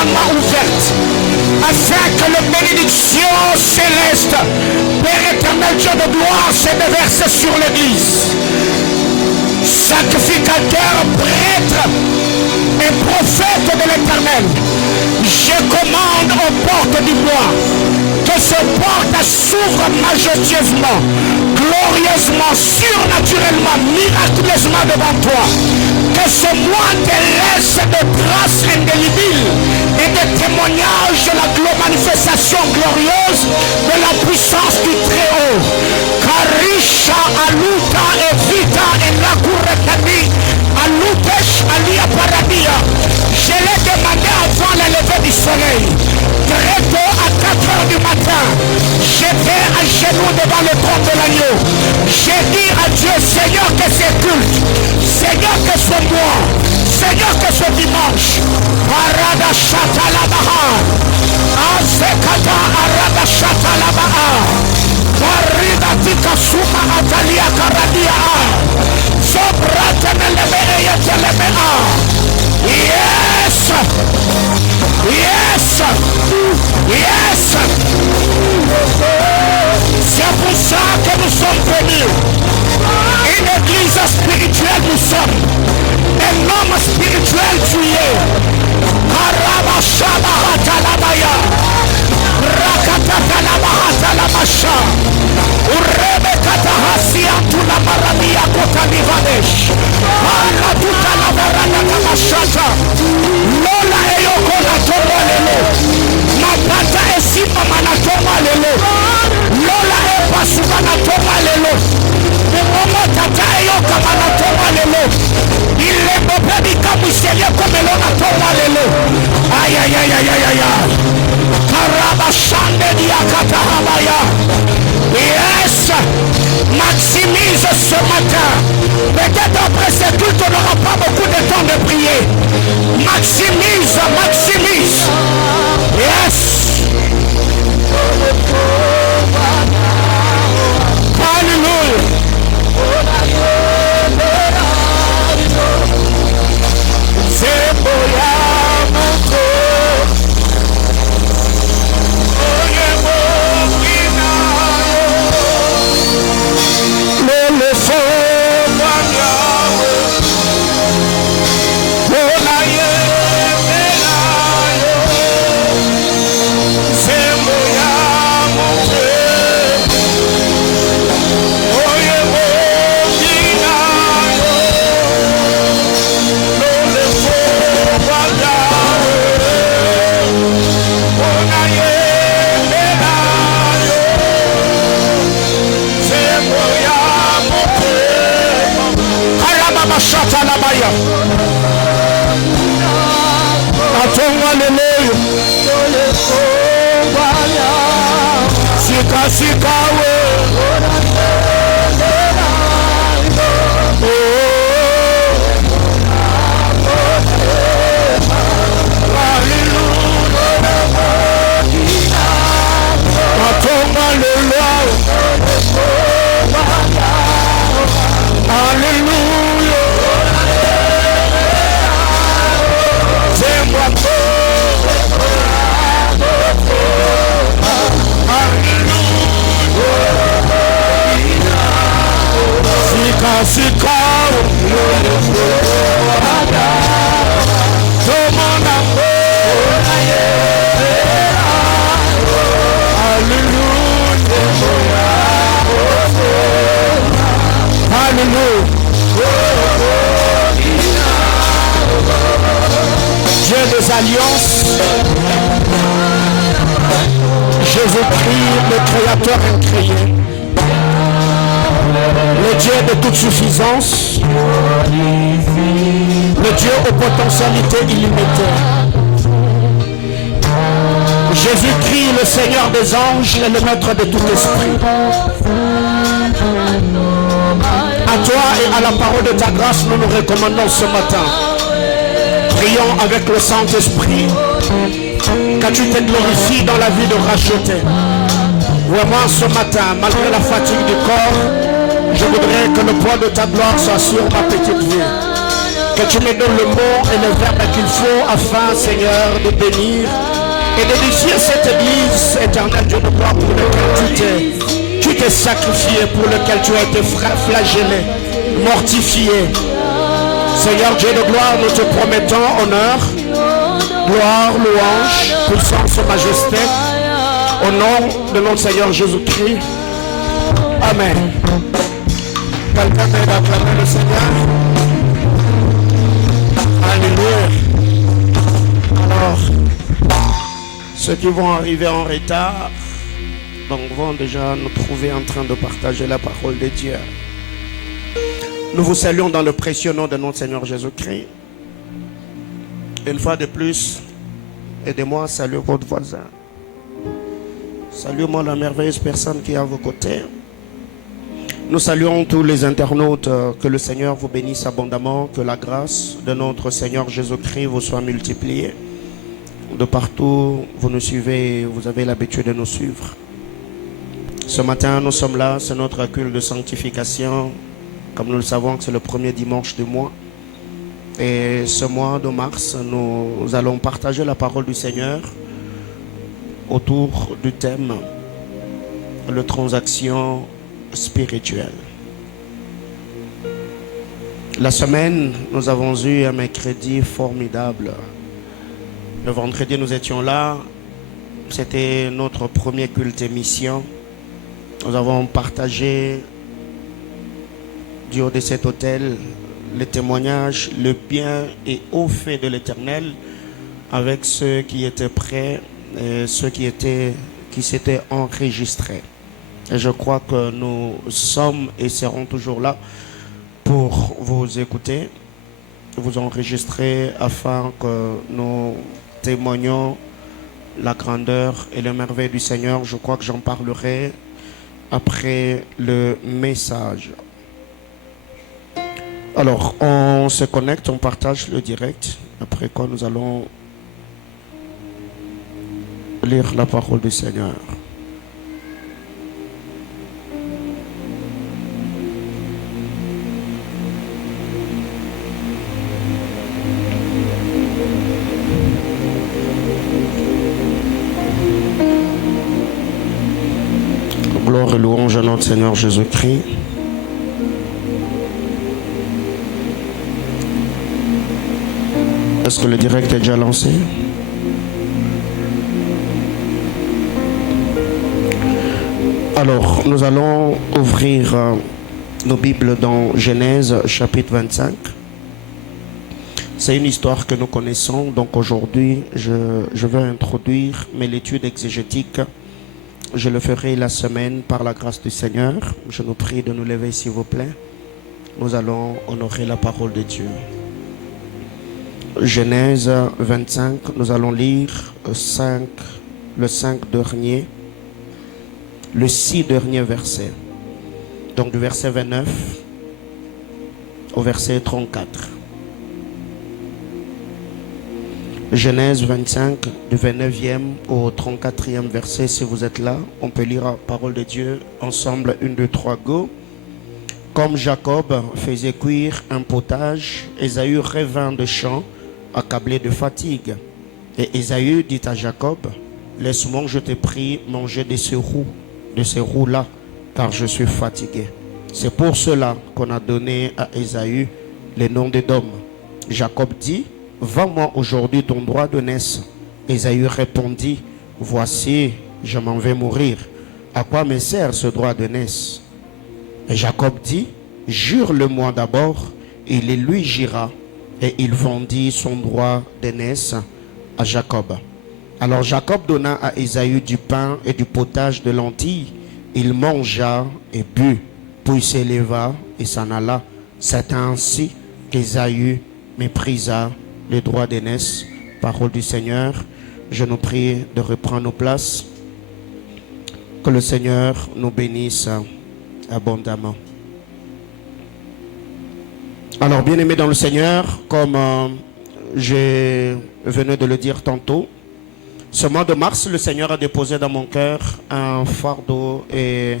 commandement ouverte, afin que les bénédictions célestes, Père éternel, Dieu de gloire, se déversent sur l'Église. Sacrificateur, prêtre et prophète de l'Éternel, je commande aux portes du bois que ces portes s'ouvrent majestueusement, glorieusement, surnaturellement, miraculeusement devant toi. Que ce mois te laisse de traces indélébiles et de témoignages de la manifestation glorieuse de la puissance du Très-Haut. Karisha aluta evita et la kurekani alutesh alia paradia. Je l'ai demandé avant le lever du soleil. Très tôt à 4 heures du matin, j'étais à genoux devant le trône de l'agneau. J'ai dit à Dieu, Seigneur, que c'est culte, Seigneur, que ce mois, Seigneur, que ce dimanche, Arada Shatalabaha, Azekata Arada Shatalabaha, Arida Tika Suma Atalia Karadia, Sobrate Melebea Telemea. Yes! Yes! Yes! C'est pour ça que nous sommes venus. Une église spirituelle nous sommes. Un homme spirituel tu es. Karabashaba Hatalabaya. Rakatatalabahatalamasha. Urebe Katahasi Antula Marabia Kotalivadesh. Aratutalabaranamashata. Lola Eyoko Natoma Lelo. Mapata Esima Manatoma Lelo. Lola Epasuba Natoma Lelo. Momo Tata Eyoka Manatoma Lelo. Il est beau comme Seigneur comme Natoma Lelo. Aïe aïe aïe aïe aïe aïe. Karabashande Diakatahabaya. Yes, maximise ce matin. Peut-être après ce culte, on n'aura pas beaucoup de temps de prier. Maximise, maximise. Yes. Hallelujah. C'est boya monto. Shatalabaya. Atonga leleyo. Sika sika we. Atonga leleyo. Hallelujah. Sika Dieu des alliances, Jésus-Christ, le Créateur incréé, le Dieu de toute suffisance, le Dieu aux potentialités illimitées, Jésus-Christ, le Seigneur des anges et le Maître de tout esprit. À toi et à la parole de ta grâce, nous nous recommandons ce matin. Prions avec le Saint-Esprit, que tu te glorifies dans la vie de racheter. Vraiment ce matin, malgré la fatigue du corps, je voudrais que le poids de ta gloire soit sur ma petite vie. Que tu me donnes le mot et le verbe qu'il faut afin, Seigneur, de bénir et d'édifier cette église, éternelle Dieu de gloire, pour lequel tu t'es sacrifié, pour lequel tu as été flagellé, mortifié. Seigneur Dieu de gloire, nous te promettons honneur, gloire, louange, puissance, majesté, au nom de notre Seigneur Jésus-Christ. Amen. Quelqu'un peut acclamer le Seigneur. Alléluia. Alors, ceux qui vont arriver en retard, donc vont déjà nous trouver en train de partager la parole de Dieu. Nous vous saluons dans le précieux nom de notre Seigneur Jésus-Christ. Une fois de plus, aidez-moi à saluer votre voisin. Saluez-moi la merveilleuse personne qui est à vos côtés. Nous saluons tous les internautes. Que le Seigneur vous bénisse abondamment. Que la grâce de notre Seigneur Jésus-Christ vous soit multipliée. De partout, vous nous suivez, vous avez l'habitude de nous suivre. Ce matin, nous sommes là, c'est notre culte de sanctification. Comme nous le savons, c'est le premier dimanche du mois. Et ce mois de mars, nous allons partager la parole du Seigneur autour du thème la transaction spirituelle. La semaine, nous avons eu un mercredi formidable. Le vendredi, nous étions là. C'était notre premier culte émission. Nous avons partagé du haut de cet hôtel le témoignage, le bien et haut fait de l'Éternel avec ceux qui étaient prêts et ceux qui s'étaient enregistrés. Et je crois que nous sommes et serons toujours là pour vous écouter, vous enregistrer afin que nous témoignions la grandeur et les merveilles du Seigneur. Je crois que j'en parlerai après le message. Alors, on se connecte, on partage le direct, après quoi nous allons lire la parole du Seigneur. Gloire et louange à notre Seigneur Jésus-Christ. Est-ce que le direct est déjà lancé? Alors, nous allons ouvrir nos Bibles dans Genèse chapitre 25. C'est une histoire que nous connaissons. Donc aujourd'hui, je vais introduire, mais l'étude exégétique, je le ferai la semaine par la grâce du Seigneur. Je nous prie de nous lever, s'il vous plaît. Nous allons honorer la parole de Dieu. Genèse 25, nous allons lire le 5 dernier, le 6 dernier verset. Donc du verset 29 au verset 34. Genèse 25, du 29e au 34e verset. Si vous êtes là, on peut lire la parole de Dieu ensemble. 1, 2, 3, go. Comme Jacob faisait cuire un potage, Ésaü revint de champ, accablé de fatigue. Et Ésaü dit à Jacob, laisse-moi, je te prie, manger de ces roues-là, car je suis fatigué. C'est pour cela qu'on a donné à Ésaü le nom d'Édom. Jacob dit, vends-moi aujourd'hui ton droit d'aînesse. Ésaü répondit, voici, je m'en vais mourir. À quoi me sert ce droit d'aînesse? Et Jacob dit, jure-le-moi d'abord. Il le lui jura. Et il vendit son droit d'aînesse à Jacob. Alors Jacob donna à Ésaü du pain et du potage de lentilles. Il mangea et but, puis s'éleva et s'en alla. C'est ainsi qu'Ésaü méprisa le droit d'aînesse. Parole du Seigneur. Je nous prie de reprendre nos places. Que le Seigneur nous bénisse abondamment. Alors, bien-aimés dans le Seigneur, comme je venais de le dire tantôt, ce mois de mars, le Seigneur a déposé dans mon cœur un fardeau et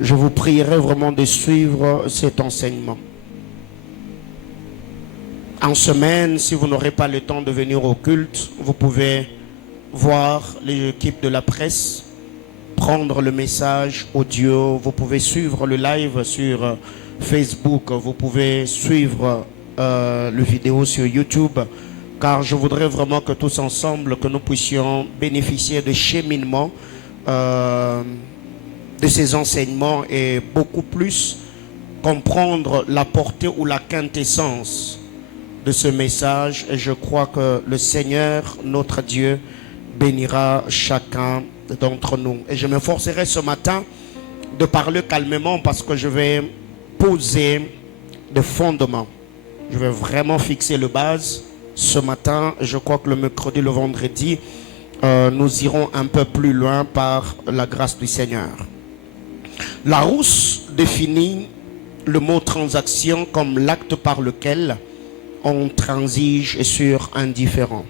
je vous prierai vraiment de suivre cet enseignement. En semaine, si vous n'aurez pas le temps de venir au culte, vous pouvez voir l'équipe de la presse, prendre le message audio, vous pouvez suivre le live sur Facebook, vous pouvez suivre le vidéo sur YouTube, car je voudrais vraiment que tous ensemble, que nous puissions bénéficier de cheminement de ces enseignements et beaucoup plus comprendre la portée ou la quintessence de ce message. Et je crois que le Seigneur, notre Dieu, bénira chacun d'entre nous. Et je m'efforcerai ce matin de parler calmement parce que je vais poser des fondements. Je vais vraiment fixer le base ce matin. Je crois que le mercredi, le vendredi, nous irons un peu plus loin par la grâce du Seigneur. Larousse définit le mot transaction comme l'acte par lequel on transige sur un différend.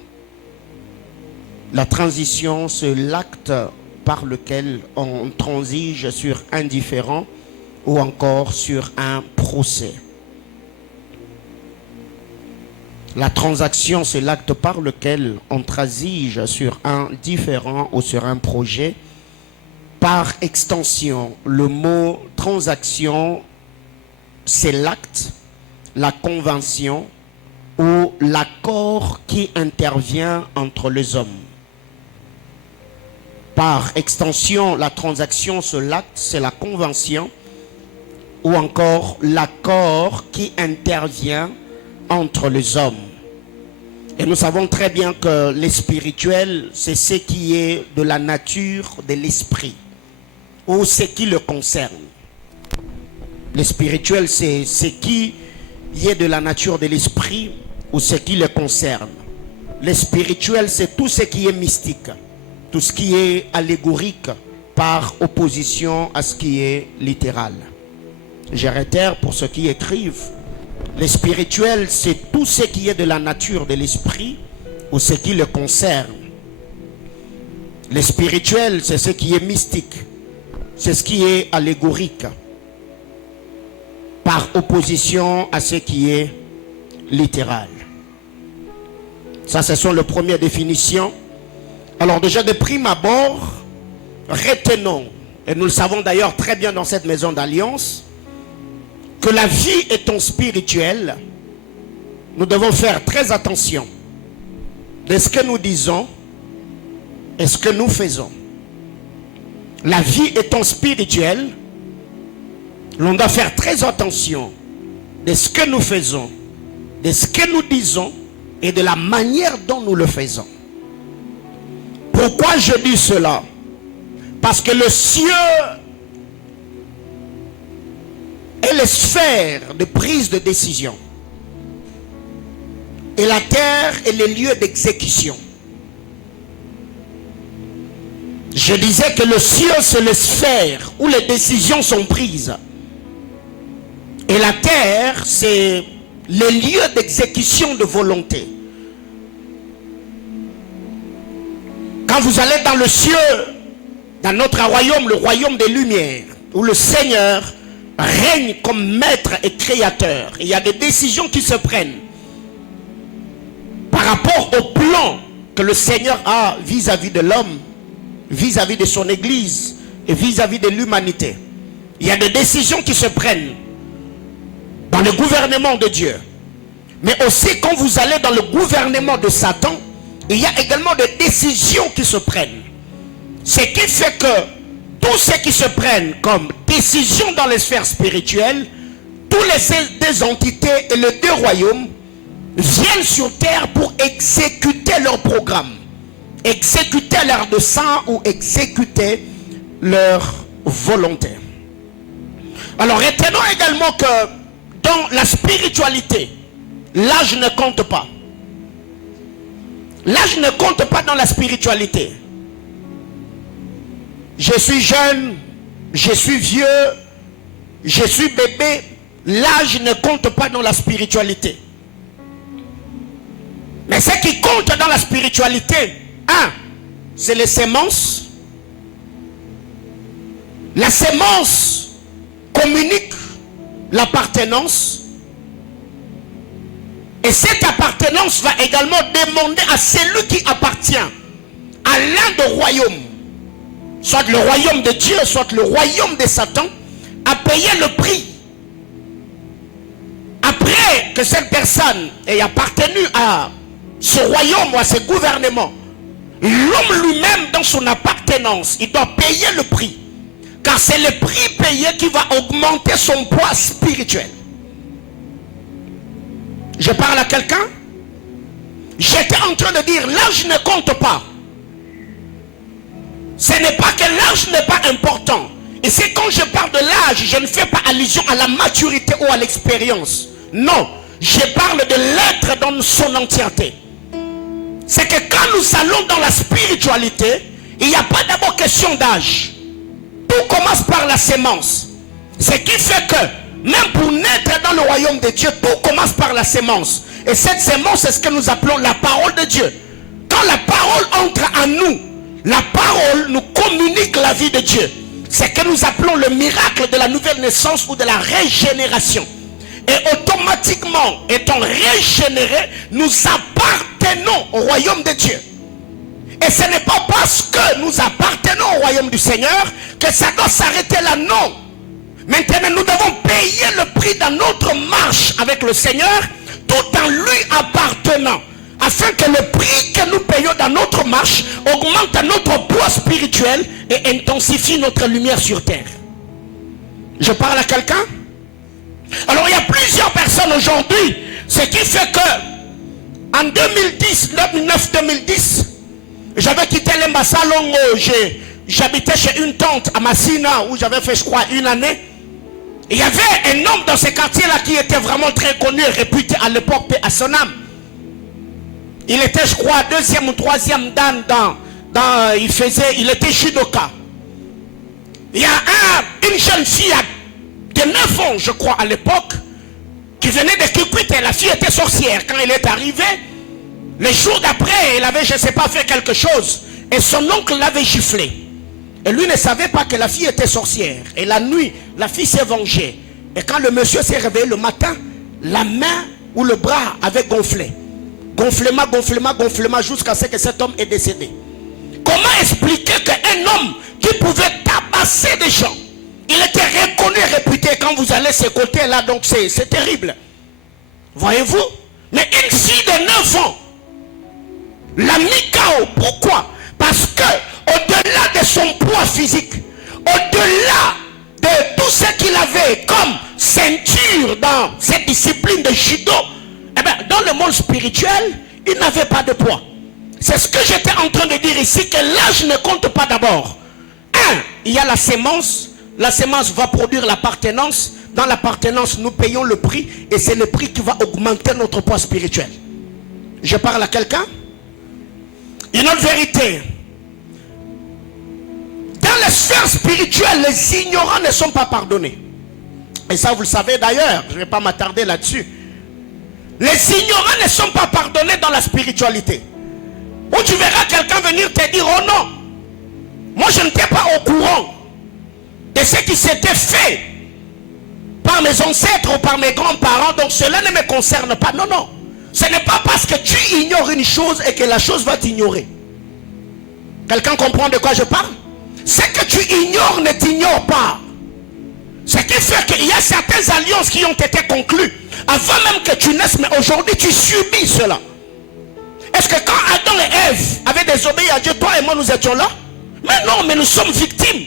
La transition, c'est l'acte par lequel on transige sur un différend ou encore sur un procès. La transaction, c'est l'acte par lequel on transige sur un différend ou sur un projet. Par extension, le mot transaction, c'est l'acte, la convention ou l'accord qui intervient entre les hommes. Par extension, la transaction, c'est l'acte, c'est la convention ou encore l'accord qui intervient entre les hommes. Et nous savons très bien que le spirituel, c'est ce qui est de la nature de l'esprit ou ce qui le concerne. Le spirituel, c'est ce qui est de la nature de l'esprit ou ce qui le concerne. Le spirituel, c'est tout ce qui est mystique, tout ce qui est allégorique par opposition à ce qui est littéral. Je réitère pour ceux qui écrivent. Le spirituel, c'est tout ce qui est de la nature de l'esprit ou ce qui le concerne. Le spirituel, c'est ce qui est mystique, c'est ce qui est allégorique par opposition à ce qui est littéral. Ça, ce sont les premières définitions. Alors déjà de prime abord, retenons, et nous le savons d'ailleurs très bien dans cette maison d'alliance, que la vie étant spirituelle, nous devons faire très attention de ce que nous disons et ce que nous faisons. La vie étant spirituelle, l'on doit faire très attention de ce que nous faisons, de ce que nous disons et de la manière dont nous le faisons. Pourquoi je dis cela? Parce que le ciel est les sphères de prise de décision. Et la terre est les lieux d'exécution. Je disais que le ciel, c'est les sphères où les décisions sont prises. Et la terre, c'est les lieux d'exécution de volonté. Quand vous allez dans le ciel, dans notre royaume, le royaume des lumières, où le Seigneur règne comme maître et créateur, il y a des décisions qui se prennent par rapport au plan que le Seigneur a vis-à-vis de l'homme, vis-à-vis de son église et vis-à-vis de l'humanité. Il y a des décisions qui se prennent dans le gouvernement de Dieu. Mais aussi quand vous allez dans le gouvernement de Satan, il y a également des décisions qui se prennent. Ce qui fait que tous ceux qui se prennent comme décisions dans les sphères spirituelles, tous les deux entités et les deux royaumes viennent sur terre pour exécuter leur programme, exécuter leur dessein ou exécuter leur volonté. Alors retenons également que dans la spiritualité, l'âge ne compte pas. L'âge ne compte pas dans la spiritualité. Je suis jeune, je suis vieux, je suis bébé. L'âge ne compte pas dans la spiritualité. Mais ce qui compte dans la spiritualité, c'est les semences. La sémence communique l'appartenance. Et cette appartenance va également demander à celui qui appartient à l'un des royaumes, soit le royaume de Dieu, soit le royaume de Satan, à payer le prix. Après que cette personne ait appartenu à ce royaume ou à ce gouvernement, l'homme lui-même dans son appartenance, il doit payer le prix. Car c'est le prix payé qui va augmenter son poids spirituel. Je parle à quelqu'un? J'étais en train de dire, l'âge ne compte pas. Ce n'est pas que l'âge n'est pas important. Et c'est quand je parle de l'âge, je ne fais pas allusion à la maturité ou à l'expérience. Non, je parle de l'être dans son entièreté. C'est que quand nous allons dans la spiritualité, il n'y a pas d'abord question d'âge. Tout commence par la sémence. Ce qui fait que, même pour naître dans le royaume de Dieu, tout commence par la sémence. Et cette sémence, c'est ce que nous appelons la parole de Dieu. Quand la parole entre en nous, la parole nous communique la vie de Dieu. C'est ce que nous appelons le miracle de la nouvelle naissance ou de la régénération. Et automatiquement, étant régénérés, nous appartenons au royaume de Dieu. Et ce n'est pas parce que nous appartenons au royaume du Seigneur que ça doit s'arrêter là, non. Maintenant, nous devons payer le prix dans notre marche avec le Seigneur, tout en lui appartenant, afin que le prix que nous payons dans notre marche augmente notre poids spirituel et intensifie notre lumière sur terre. Je parle à quelqu'un? Alors il y a plusieurs personnes aujourd'hui, ce qui fait que en 2010, 2009-2010, j'avais quitté l'Embassa Longo, j'habitais chez une tante à Massina où j'avais fait je crois une année. Il y avait un homme dans ce quartier-là qui était vraiment très connu et réputé à l'époque à son âme. Il était je crois deuxième ou troisième dan il était judoka. Il y a une jeune fille de 9 ans je crois à l'époque qui venait de Kikwit. La fille était sorcière. Quand elle est arrivée, les jours d'après, elle avait, je ne sais pas, fait quelque chose. Et son oncle l'avait giflé. Et lui ne savait pas que la fille était sorcière. Et la nuit, la fille s'est vengée. Et quand le monsieur s'est réveillé le matin, la main ou le bras avait gonflé. Gonflement, gonflement, gonflement, jusqu'à ce que cet homme est décédé. Comment expliquer qu'un homme qui pouvait tabasser des gens, il était reconnu et réputé quand vous allez ce côté-là, donc c'est terrible. Voyez-vous? Mais une fille de 9 ans, la Mikao, pourquoi? Parce que au-delà de son poids physique, au-delà de tout ce qu'il avait comme ceinture dans cette discipline de judo, eh bien, dans le monde spirituel, il n'avait pas de poids. C'est ce que j'étais en train de dire ici, que l'âge ne compte pas d'abord. Il y a la sémence. La sémence va produire l'appartenance. Dans l'appartenance, nous payons le prix. Et c'est le prix qui va augmenter notre poids spirituel. Je parle à quelqu'un? Une autre vérité. Dans les sphères spirituelles, les ignorants ne sont pas pardonnés. Et ça, vous le savez d'ailleurs. Je ne vais pas m'attarder là-dessus. Les ignorants ne sont pas pardonnés dans la spiritualité. Où tu verras quelqu'un venir te dire, oh non, moi je n'étais pas au courant de ce qui s'était fait par mes ancêtres ou par mes grands-parents, donc cela ne me concerne pas. Non, non. Ce n'est pas parce que tu ignores une chose et que la chose va t'ignorer. Quelqu'un comprend de quoi je parle? Ce que tu ignores ne t'ignore pas. Ce qui fait qu'il y a certaines alliances qui ont été conclues avant même que tu naisses, mais aujourd'hui tu subis cela. Est-ce que quand Adam et Ève avaient désobéi à Dieu, toi et moi nous étions là? Mais non, mais nous sommes victimes.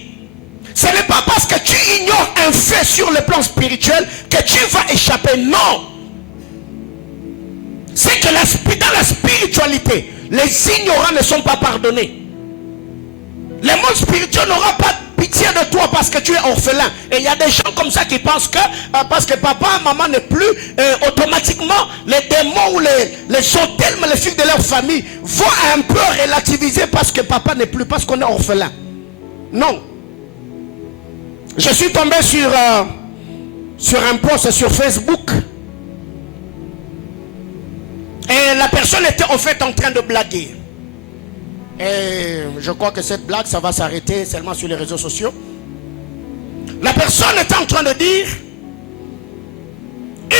Ce n'est pas parce que tu ignores un fait sur le plan spirituel que tu vas échapper. Non. C'est que dans la spiritualité, les ignorants ne sont pas pardonnés. Le monde spirituel n'aura pas pitié de toi parce que tu es orphelin. Et il y a des gens comme ça qui pensent que parce que papa, maman n'est plus, automatiquement les démons ou les sautermes, les filles de leur famille vont un peu relativiser parce que papa n'est plus, parce qu'on est orphelin. Non. Je suis tombé sur un post sur Facebook. Et la personne était en fait en train de blaguer. Et je crois que cette blague, ça va s'arrêter seulement sur les réseaux sociaux. La personne était en train de dire,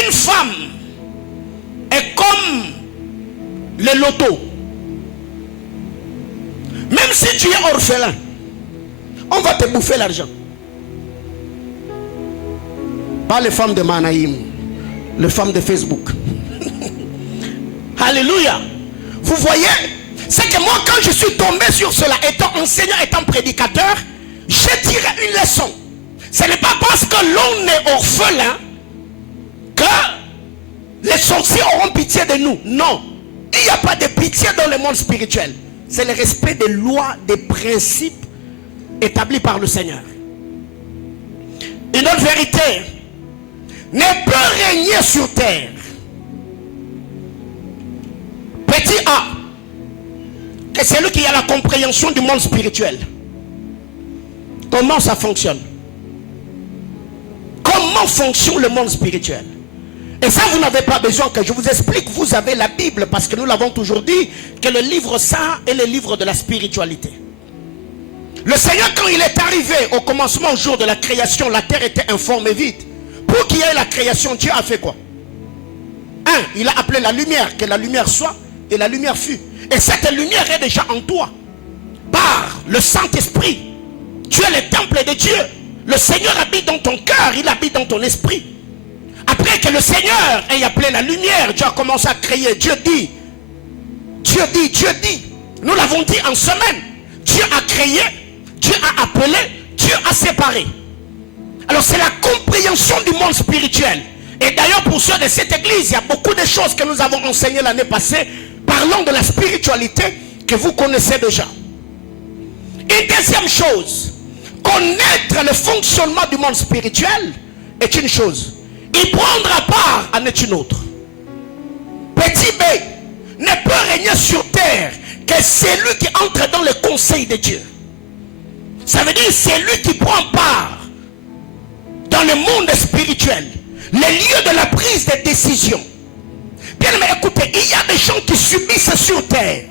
une femme est comme le loto. Même si tu es orphelin, on va te bouffer l'argent. Pas les femmes de Manaïm, les femmes de Facebook. Alléluia. Vous voyez, c'est que moi quand je suis tombé sur cela, étant enseignant, étant prédicateur, j'ai tiré une leçon. Ce n'est pas parce que l'on est orphelin que les sorciers auront pitié de nous. Non, il n'y a pas de pitié dans le monde spirituel. C'est le respect des lois, des principes établis par le Seigneur. Une autre vérité ne peut régner sur terre. Petit A, que c'est lui qui a la compréhension du monde spirituel. Comment ça fonctionne? Comment fonctionne le monde spirituel? Et ça, vous n'avez pas besoin que je vous explique. Vous avez la Bible, parce que nous l'avons toujours dit, que le livre saint est le livre de la spiritualité. Le Seigneur, quand il est arrivé au commencement, au jour de la création, la terre était informe et vide. Pour qu'il y ait la création, Dieu a fait quoi? Il a appelé la lumière, que la lumière soit, et la lumière fut. Et cette lumière est déjà en toi. Par le Saint-Esprit. Tu es le temple de Dieu. Le Seigneur habite dans ton cœur, il habite dans ton esprit. Après que le Seigneur ait appelé la lumière, Dieu a commencé à créer. Dieu dit. Dieu dit, Dieu dit. Nous l'avons dit en semaine. Dieu a créé, Dieu a appelé, Dieu a séparé. Alors c'est la compréhension du monde spirituel. Et d'ailleurs pour ceux de cette église, il y a beaucoup de choses que nous avons enseignées l'année passée, parlant de la spiritualité que vous connaissez déjà. Une deuxième chose, connaître le fonctionnement du monde spirituel est une chose. Y prendre part en est une autre. Petit B ne peut régner sur terre que celui qui entre dans le conseil de Dieu. Ça veut dire c'est lui qui prend part dans le monde spirituel, les lieux de la prise de décision. Bien, mais écoutez, il y a des gens qui subissent sur terre.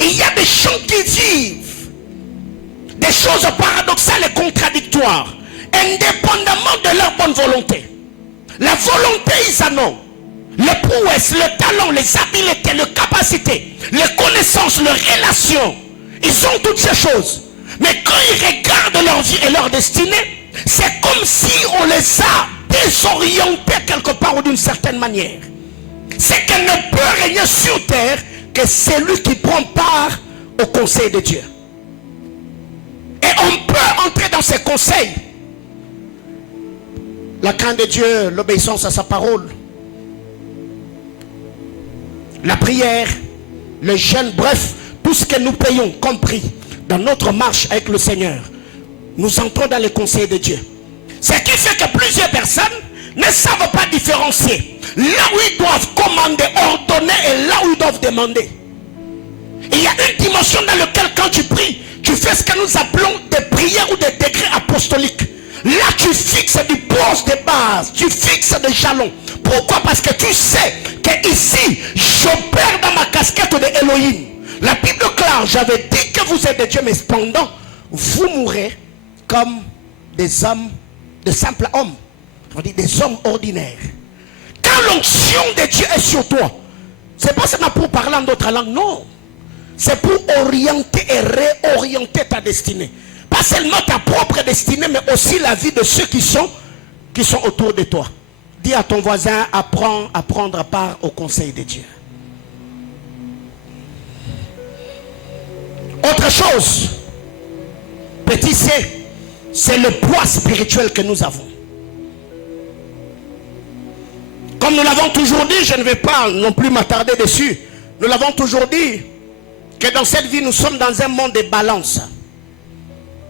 Il y a des gens qui vivent des choses paradoxales et contradictoires, indépendamment de leur bonne volonté. La volonté, ils en ont. Les prouesses, le talent, les habiletés, les capacités, les connaissances, les relations. Ils ont toutes ces choses. Mais quand ils regardent leur vie et leur destinée, c'est comme si on les a désorientés quelque part ou d'une certaine manière. C'est qu'elle ne peut régner sur terre que celui qui prend part au conseil de Dieu. Et on peut entrer dans ces conseils. La crainte de Dieu, l'obéissance à sa parole, la prière, le jeûne, bref, tout ce que nous payons, compris dans notre marche avec le Seigneur, nous entrons dans les conseils de Dieu. Ce qui fait que plusieurs personnes ne savent pas différencier là où ils doivent commander, ordonner et là où ils doivent demander. Il y a une dimension dans laquelle quand tu pries, tu fais ce que nous appelons des prières ou des décrets apostoliques. Là tu fixes du poste de base, tu fixes des jalons. Pourquoi? Parce que tu sais que ici, j'opère dans ma casquette de Elohim. La Bible claire, j'avais dit que vous êtes des dieux, mais cependant, vous mourrez comme des hommes, de simples hommes. On dit des hommes ordinaires. Quand l'onction de Dieu est sur toi, c'est pas seulement pour parler en d'autres langues, non. C'est pour orienter et réorienter ta destinée. Pas seulement ta propre destinée, mais aussi la vie de ceux qui sont autour de toi. Dis à ton voisin, apprends à prendre part au conseil de Dieu. Autre chose, petit c, c'est le poids spirituel que nous avons. Comme nous l'avons toujours dit, je ne vais pas non plus m'attarder dessus. Nous l'avons toujours dit que dans cette vie, nous sommes dans un monde de balance.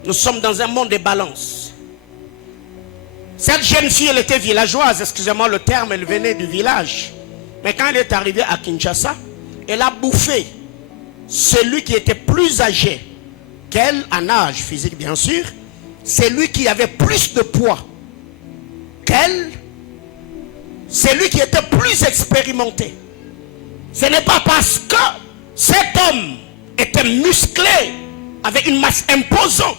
Nous sommes dans un monde de balance. Cette jeune fille, elle était villageoise, excusez-moi le terme, elle venait du village. Mais quand elle est arrivée à Kinshasa, elle a bouffé celui qui était plus âgé qu'elle, en âge physique bien sûr, celui qui avait plus de poids qu'elle, celui qui était plus expérimenté. Ce n'est pas parce que cet homme était musclé, avait une masse imposante,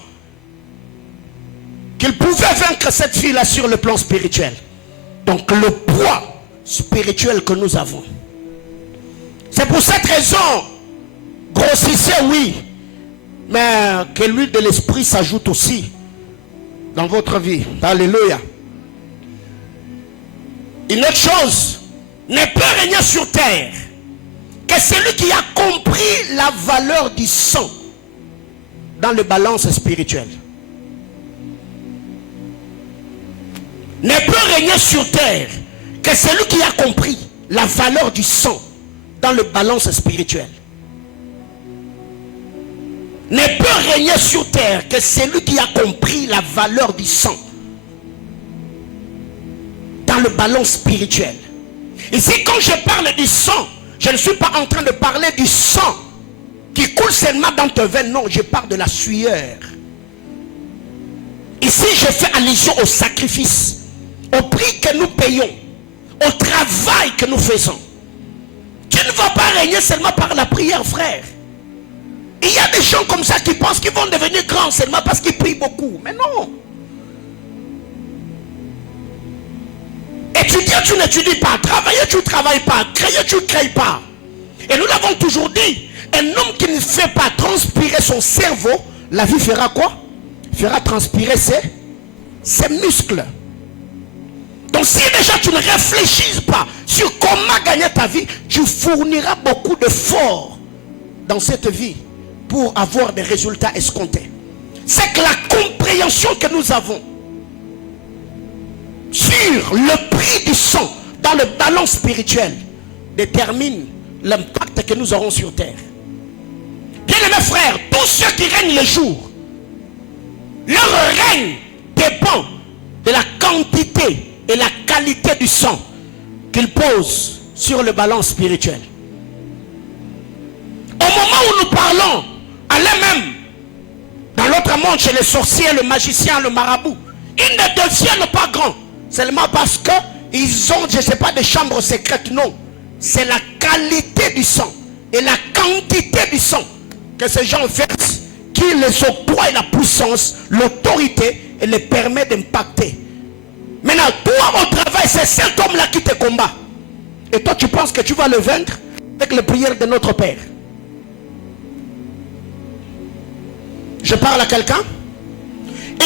qu'il pouvait vaincre cette fille-là sur le plan spirituel. Donc le poids spirituel que nous avons. C'est pour cette raison, grossissez, oui, mais que l'huile de l'esprit s'ajoute aussi dans votre vie. Alléluia. Une autre chose, ne peut régner sur terre que celui qui a compris la valeur du sang dans le balance spirituel. Ne peut régner sur terre que celui qui a compris la valeur du sang dans le balance spirituel. Ne peut régner sur terre que celui qui a compris la valeur du sang dans le balance spirituel. Ici, quand je parle du sang, je ne suis pas en train de parler du sang qui coule seulement dans tes veines. Non, je parle de la sueur. Ici, je fais allusion au sacrifice, au prix que nous payons, au travail que nous faisons. Tu ne vas pas régner seulement par la prière, frère. Il y a des gens comme ça qui pensent qu'ils vont devenir grands seulement parce qu'ils prient beaucoup. Mais non. Étudier, tu n'étudies pas. Travailler, tu ne travailles pas. Créer, tu ne crées pas. Et nous l'avons toujours dit. Un homme qui ne fait pas transpirer son cerveau, la vie fera quoi? Fera transpirer ses muscles. Donc si déjà tu ne réfléchis pas sur comment gagner ta vie, tu fourniras beaucoup d'efforts dans cette vie pour avoir des résultats escomptés. C'est que la compréhension que nous avons sur le prix du sang dans le balance spirituel détermine l'impact que nous aurons sur terre. Bien aimés frères, tous ceux qui règnent le jour, leur règne dépend de la quantité et la qualité du sang qu'ils posent sur le balance spirituel. Au moment où nous parlons, allez même dans l'autre monde chez les sorciers, le magicien, le marabout, ils ne deviennent pas grands seulement parce qu'ils ont, je ne sais pas, des chambres secrètes. Non, c'est la qualité du sang et la quantité du sang que ces gens versent qui les octroie la puissance, l'autorité et les permet d'impacter. Maintenant, toi au travail, c'est cet homme-là qui te combat. Et toi, tu penses que tu vas le vaincre avec les prières de notre Père. Je parle à quelqu'un.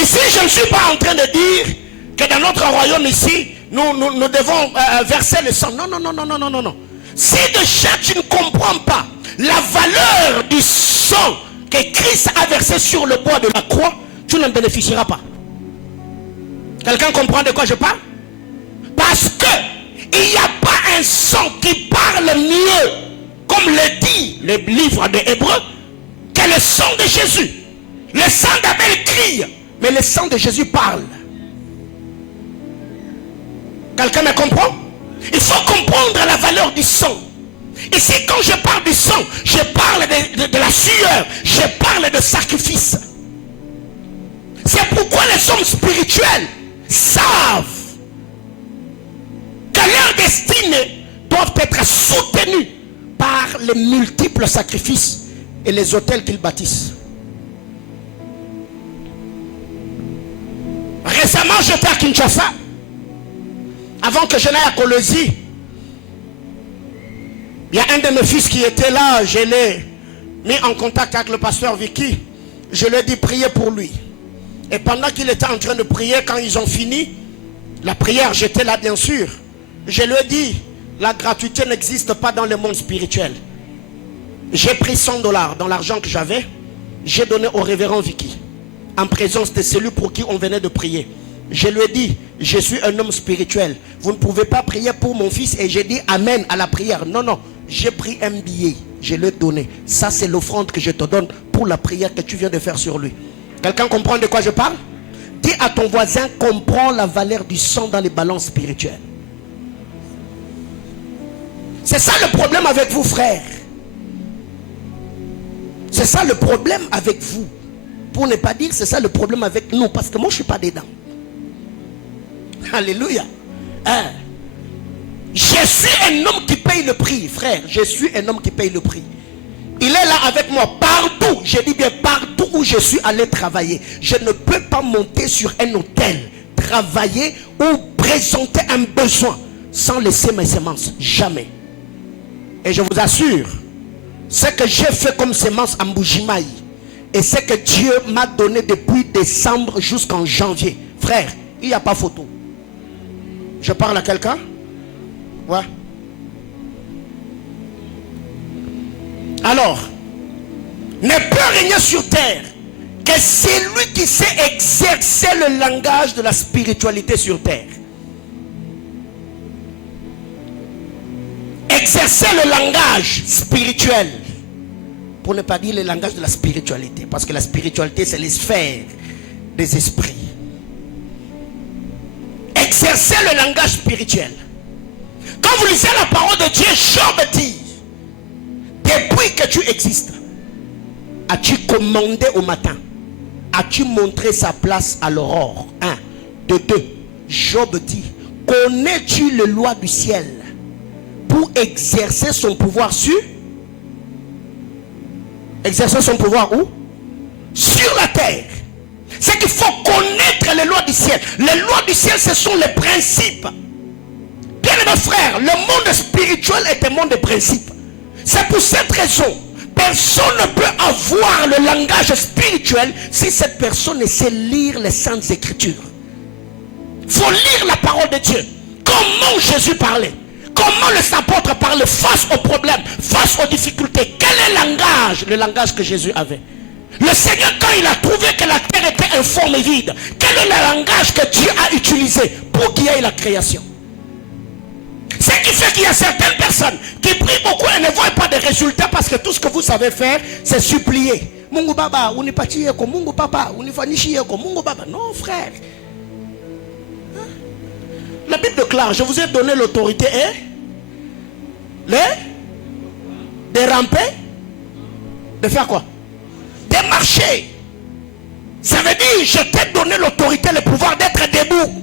Ici, je ne suis pas en train de dire que dans notre royaume ici, nous devons verser le sang. Non, non, non, non, non, non, non, non. Si déjà tu ne comprends pas la valeur du sang que Christ a versé sur le bois de la croix, tu n'en bénéficieras pas. Quelqu'un comprend de quoi je parle? Parce que il n'y a pas un sang qui parle mieux, comme le dit le livre de Hébreux, que le sang de Jésus. Le sang d'Abel crie, mais le sang de Jésus parle. Quelqu'un me comprend? Il faut comprendre la valeur du sang. Ici, quand je parle du sang, je parle de la sueur, je parle de sacrifice. C'est pourquoi les hommes spirituels savent que leur destinée doivent être soutenus par les multiples sacrifices et les autels qu'ils bâtissent. Récemment, j'étais à Kinshasa. Avant que je n'aille à Colosie, il y a un de mes fils qui était là. Je l'ai mis en contact avec le pasteur Vicky. Je lui ai dit prier pour lui. Et pendant qu'il était en train de prier, quand ils ont fini la prière, j'étais là bien sûr. Je lui ai dit, la gratuité n'existe pas dans le monde spirituel. J'ai pris $100 dans l'argent que j'avais. J'ai donné au révérend Vicky, en présence de celui pour qui on venait de prier. Je lui ai dit, je suis un homme spirituel. Vous ne pouvez pas prier pour mon fils. Et j'ai dit amen à la prière. Non, non. J'ai pris un billet. Je l'ai donné. Ça, c'est l'offrande que je te donne pour la prière que tu viens de faire sur lui. Quelqu'un comprend de quoi je parle? Dis à ton voisin, comprends la valeur du sang dans les balances spirituelles. C'est ça le problème avec vous, frères. C'est ça le problème avec vous. Pour ne pas dire, c'est ça le problème avec nous. Parce que moi, je ne suis pas dedans. Alléluia. Je suis un homme qui paye le prix, frère. Je suis un homme qui paye le prix. Il est là avec moi partout. Je dis bien partout où je suis allé travailler. Je ne peux pas monter sur un hôtel, travailler ou présenter un besoin sans laisser mes semences. Jamais. Et je vous assure, ce que j'ai fait comme semence à Mbujimaï et ce que Dieu m'a donné depuis décembre jusqu'en janvier, frère, il n'y a pas photo. Je parle à quelqu'un? Ouais. Alors, ne peut régner sur terre que celui qui sait exercer le langage de la spiritualité sur terre. Exercer le langage spirituel, pour ne pas dire le langage de la spiritualité, parce que la spiritualité c'est les sphères des esprits. Exercer le langage spirituel. Quand vous lisez la parole de Dieu, Job dit, depuis que tu existes, as-tu commandé au matin? As-tu montré sa place à l'aurore? 1. De 2. Job dit, connais-tu les lois du ciel pour exercer son pouvoir sur? Exercer son pouvoir où? Sur la terre. C'est qu'il faut connaître les lois du ciel. Les lois du ciel, ce sont les principes. Bien mes frères, le monde spirituel est un monde de principes. C'est pour cette raison, personne ne peut avoir le langage spirituel si cette personne ne sait lire les saintes écritures. Il faut lire la parole de Dieu. Comment Jésus parlait? Comment les apôtres parlaient face aux problèmes, face aux difficultés? Quel est le langage? Le langage que Jésus avait. Le Seigneur, quand il a trouvé que la terre était informe et vide, quel est le langage que Dieu a utilisé pour qu'il y ait la création? Ce qui fait qu'il y a certaines personnes qui prient beaucoup et ne voient pas de résultats parce que tout ce que vous savez faire, c'est supplier. Mungu baba, unipachie ko Mungu papa, unifanyishie ko Mungu baba. Non frère. La Bible déclare, je vous ai donné l'autorité de ramper, de faire quoi? De marcher. Ça veut dire, je t'ai donné l'autorité, le pouvoir d'être debout.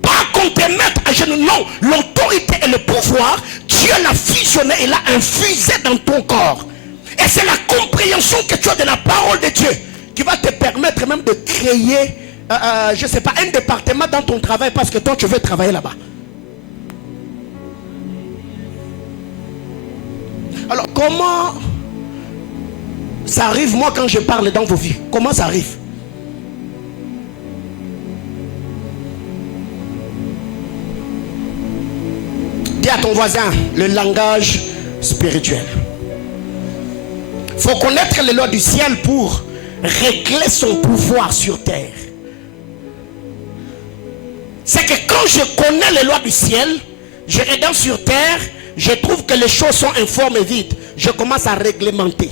Pas qu'on te mette à genoux, non. L'autorité et le pouvoir, Dieu l'a fusionné et l'a infusé dans ton corps. Et c'est la compréhension que tu as de la parole de Dieu qui va te permettre même de créer, je ne sais pas, un département dans ton travail parce que toi tu veux travailler là-bas. Alors comment ça arrive moi quand je parle dans vos vies? Comment ça arrive? Dis à ton voisin le langage spirituel. Il faut connaître les lois du ciel pour régler son pouvoir sur terre. C'est que quand je connais les lois du ciel, je regarde sur terre, je trouve que les choses sont informes et vides. Je commence à réglementer.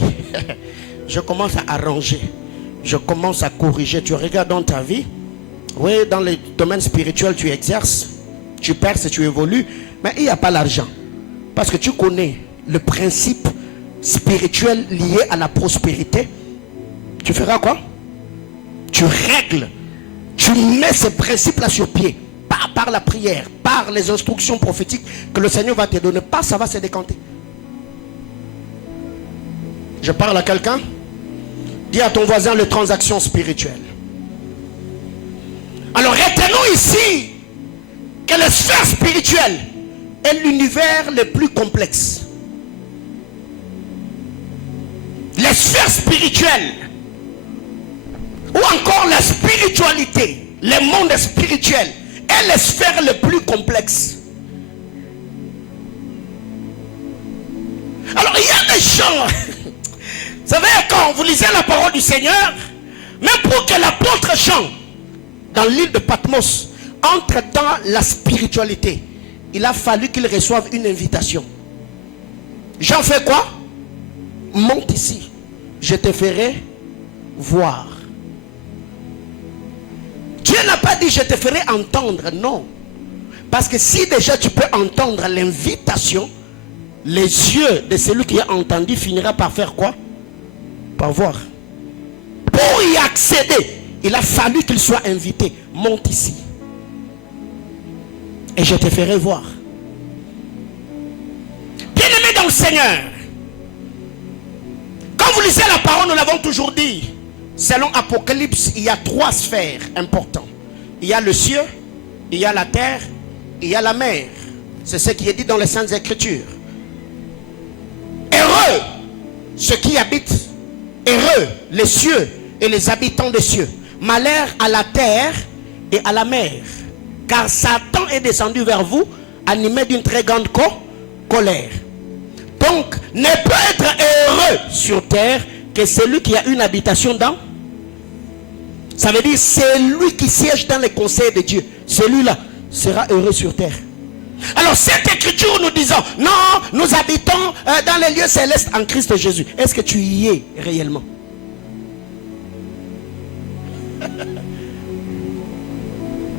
Je commence à arranger. Je commence à corriger. Tu regardes dans ta vie. Oui, dans les domaines spirituels, tu exerces. Tu perces, tu évolues. Mais il n'y a pas l'argent. Parce que tu connais le principe spirituel lié à la prospérité. Tu feras quoi? Tu règles. Tu mets ces principes-là sur pied. Par la prière, par les instructions prophétiques que le Seigneur va te donner. Pas ça va se décanter. Je parle à quelqu'un. Dis à ton voisin les transactions spirituelles. Alors retenons ici que la sphère spirituelle est l'univers le plus complexe. Les sphères spirituelles ou encore la spiritualité, le monde spirituel est la sphère le plus complexe. Alors il y a des gens, vous savez, quand vous lisez la parole du Seigneur, même pour que l'apôtre Jean dans l'île de Patmos entre dans la spiritualité, il a fallu qu'il reçoive une invitation. Jean fait quoi? Monte ici, je te ferai voir. Dieu n'a pas dit je te ferai entendre, non. Parce que si déjà tu peux entendre l'invitation, les yeux de celui qui a entendu finira par faire quoi? Par voir. Pour y accéder, il a fallu qu'il soit invité. Monte ici. Et je te ferai voir. Bien-aimé dans le Seigneur, quand vous lisez la parole, nous l'avons toujours dit, selon Apocalypse, il y a 3 sphères importantes. Il y a le ciel, il y a la terre, il y a la mer. C'est ce qui est dit dans les Saintes Écritures. Heureux ceux qui habitent, heureux les cieux et les habitants des cieux. Malheur à la terre et à la mer. Car Satan est descendu vers vous, animé d'une très grande colère. Donc, ne peut être heureux sur terre que celui qui a une habitation dans. Ça veut dire, c'est lui qui siège dans les conseils de Dieu. Celui-là sera heureux sur terre. Alors, cette écriture nous disant, non, nous habitons dans les lieux célestes en Christ Jésus. Est-ce que tu y es réellement?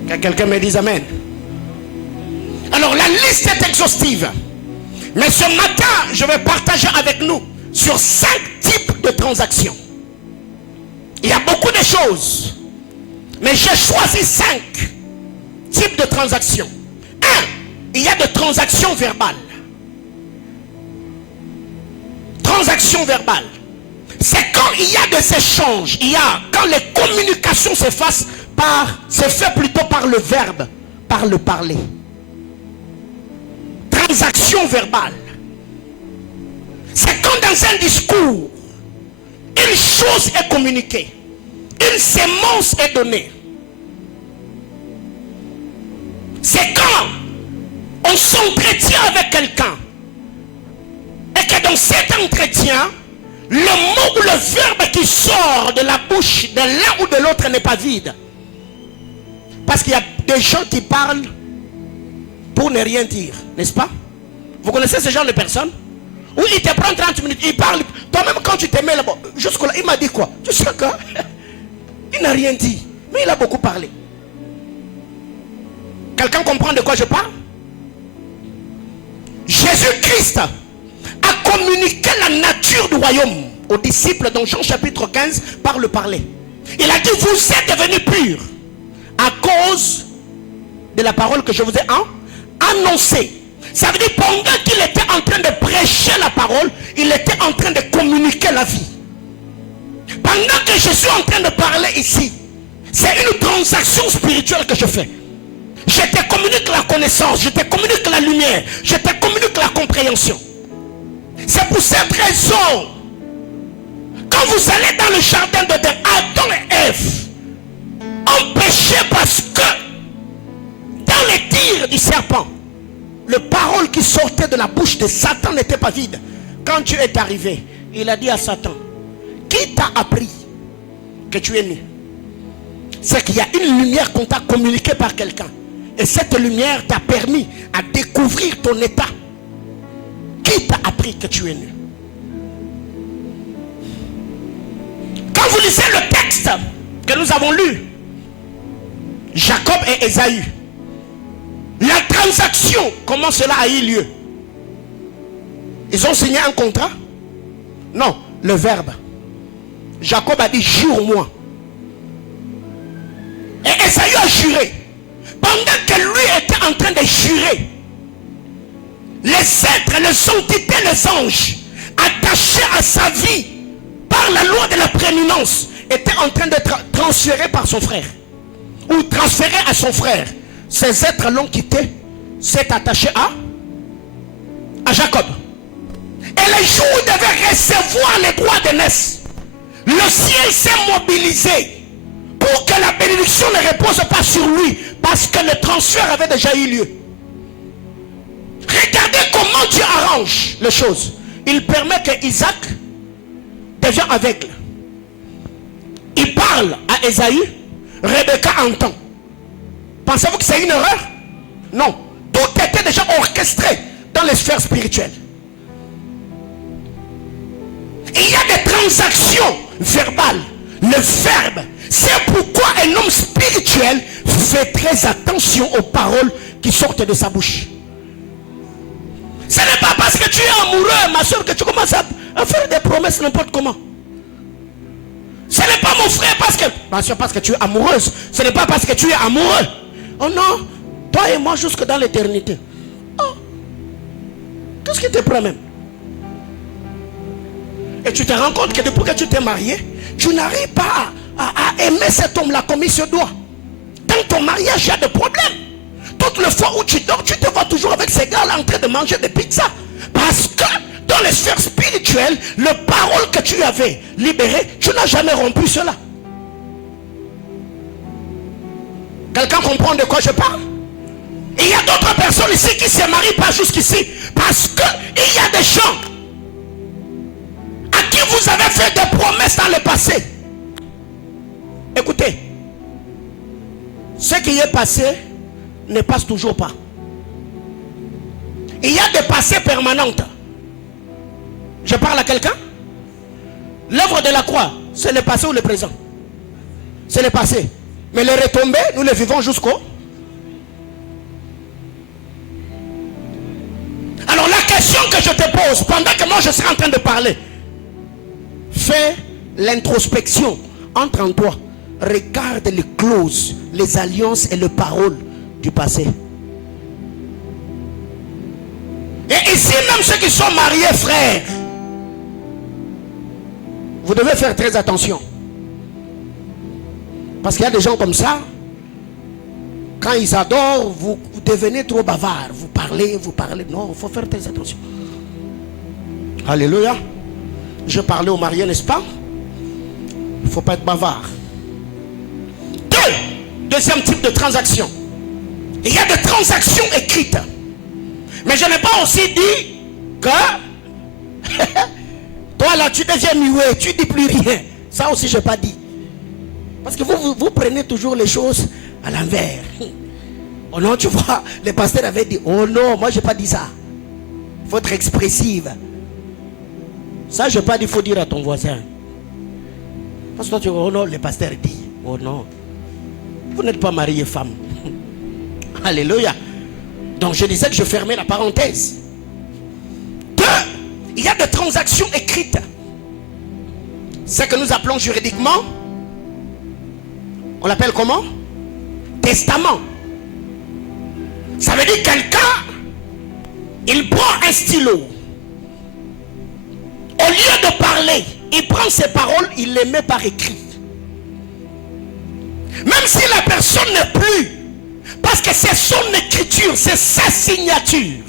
Que quelqu'un me dise amen. Alors, la liste est exhaustive. Mais ce matin, je vais partager avec nous sur 5 types de transactions. Il y a beaucoup de choses. Mais j'ai choisi 5 types de transactions. 1. Il y a de transactions verbales. Transactions verbales. C'est quand il y a des échanges. Il y a quand les communications se fait plutôt par le verbe, par le parler. Transaction verbale. C'est quand dans un discours, une chose est communiquée, une sémence est donnée. C'est quand on s'entretient avec quelqu'un et que dans cet entretien, le mot ou le verbe qui sort de la bouche de l'un ou de l'autre n'est pas vide. Parce qu'il y a des gens qui parlent pour ne rien dire, n'est-ce pas? Vous connaissez ce genre de personnes? Où il te prend 30 minutes, il parle. Toi-même quand tu te mets là-bas, jusque-là, il m'a dit quoi? Tu sais quoi? Il n'a rien dit, mais il a beaucoup parlé. Quelqu'un comprend de quoi je parle? Jésus-Christ a communiqué la nature du royaume aux disciples dans Jean chapitre 15 par le parler. Il a dit, vous êtes devenus purs à cause de la parole que je vous ai annoncée. Ça veut dire pendant qu'il était en train de prêcher la parole, il était en train de communiquer la vie. Pendant que je suis en train de parler ici, c'est une transaction spirituelle que je fais. Je te communique la connaissance, je te communique la lumière, je te communique la compréhension. C'est pour cette raison, quand vous allez dans le jardin de Adam et Ève, ont péché parce que dans les tirs du serpent, le parole qui sortait de la bouche de Satan n'était pas vide. Quand Dieu est arrivé, il a dit à Satan, qui t'a appris que tu es né? C'est qu'il y a une lumière qu'on t'a communiquée par quelqu'un. Et cette lumière t'a permis à découvrir ton état. Qui t'a appris que tu es né? Quand vous lisez le texte que nous avons lu, Jacob et Ésaü, la transaction, comment cela a eu lieu? Ils ont signé un contrat? Non, le verbe. Jacob a dit jure-moi. Et Ésaü a juré. Pendant que lui était en train de jurer, les êtres, les entités, les anges, attachés à sa vie par la loi de la prééminence, étaient en train d'être transférés par son frère. Ou transférés à son frère. Ces êtres l'ont quitté, s'est attaché à Jacob. Et les jours où il devait recevoir les droits d'aînesse, le ciel s'est mobilisé pour que la bénédiction ne repose pas sur lui, parce que le transfert avait déjà eu lieu. Regardez comment Dieu arrange les choses. Il permet que Isaac devienne aveugle. Il parle à Ésaü, Rebecca entend. Pensez-vous que c'est une erreur? Non. Tout était déjà orchestré dans les sphères spirituelles. Il y a des transactions verbales. Le verbe. C'est pourquoi un homme spirituel fait très attention aux paroles qui sortent de sa bouche. Ce n'est pas parce que tu es amoureux, ma soeur, que tu commences à faire des promesses n'importe comment. Ce n'est pas mon frère parce que... Ma soeur, parce que tu es amoureuse. Ce n'est pas parce que tu es amoureux. Oh non, toi et moi jusque dans l'éternité. Oh, qu'est-ce qui te prend même? Et tu te rends compte que depuis que tu t'es marié, tu n'arrives pas à aimer cet homme-là comme il se doit. Dans ton mariage, il y a des problèmes. Tout toutes les fois où tu dors, tu te vois toujours avec ces gars-là en train de manger des pizzas. Parce que dans les sphères spirituelles, le parole que tu avais libéré, tu n'as jamais rompu cela. Quelqu'un comprend de quoi je parle? Et il y a d'autres personnes ici qui ne se marient pas jusqu'ici. Parce qu'il y a des gens à qui vous avez fait des promesses dans le passé. Écoutez, ce qui est passé ne passe toujours pas. Il y a des passés permanentes. Je parle à quelqu'un? L'œuvre de la croix, c'est le passé ou le présent? C'est le passé. Mais les retombées, nous les vivons jusqu'au... Alors la question que je te pose, pendant que moi je serai en train de parler, fais l'introspection, entre en toi, regarde les clauses, les alliances et les paroles du passé. Et ici même ceux qui sont mariés, frères, vous devez faire très attention. Parce qu'il y a des gens comme ça, quand ils adorent, vous devenez trop bavard. Vous parlez. Non, il faut faire très attention. Alléluia. Je parlais aux mariés, n'est-ce pas? Il ne faut pas être bavard. Deuxième type de transaction. Il y a des transactions écrites. Mais je n'ai pas aussi dit que toi là tu deviens muet, tu ne dis plus rien. Ça aussi je n'ai pas dit. Parce que vous prenez toujours les choses à l'envers. Oh non, tu vois, le pasteur avait dit, oh non, moi je n'ai pas dit ça. Il faut être expressive. Ça je n'ai pas dit, il faut dire à ton voisin. Parce que toi tu dis, oh non, le pasteur dit, oh non. Vous n'êtes pas marié femme. Alléluia. Donc je disais que je fermais la parenthèse. 2. Il y a des transactions écrites. Ce que nous appelons juridiquement, on l'appelle comment? Testament. Ça veut dire quelqu'un, il prend un stylo. Au lieu de parler, il prend ses paroles, il les met par écrit. Même si la personne n'est plus, parce que c'est son écriture, c'est sa signature.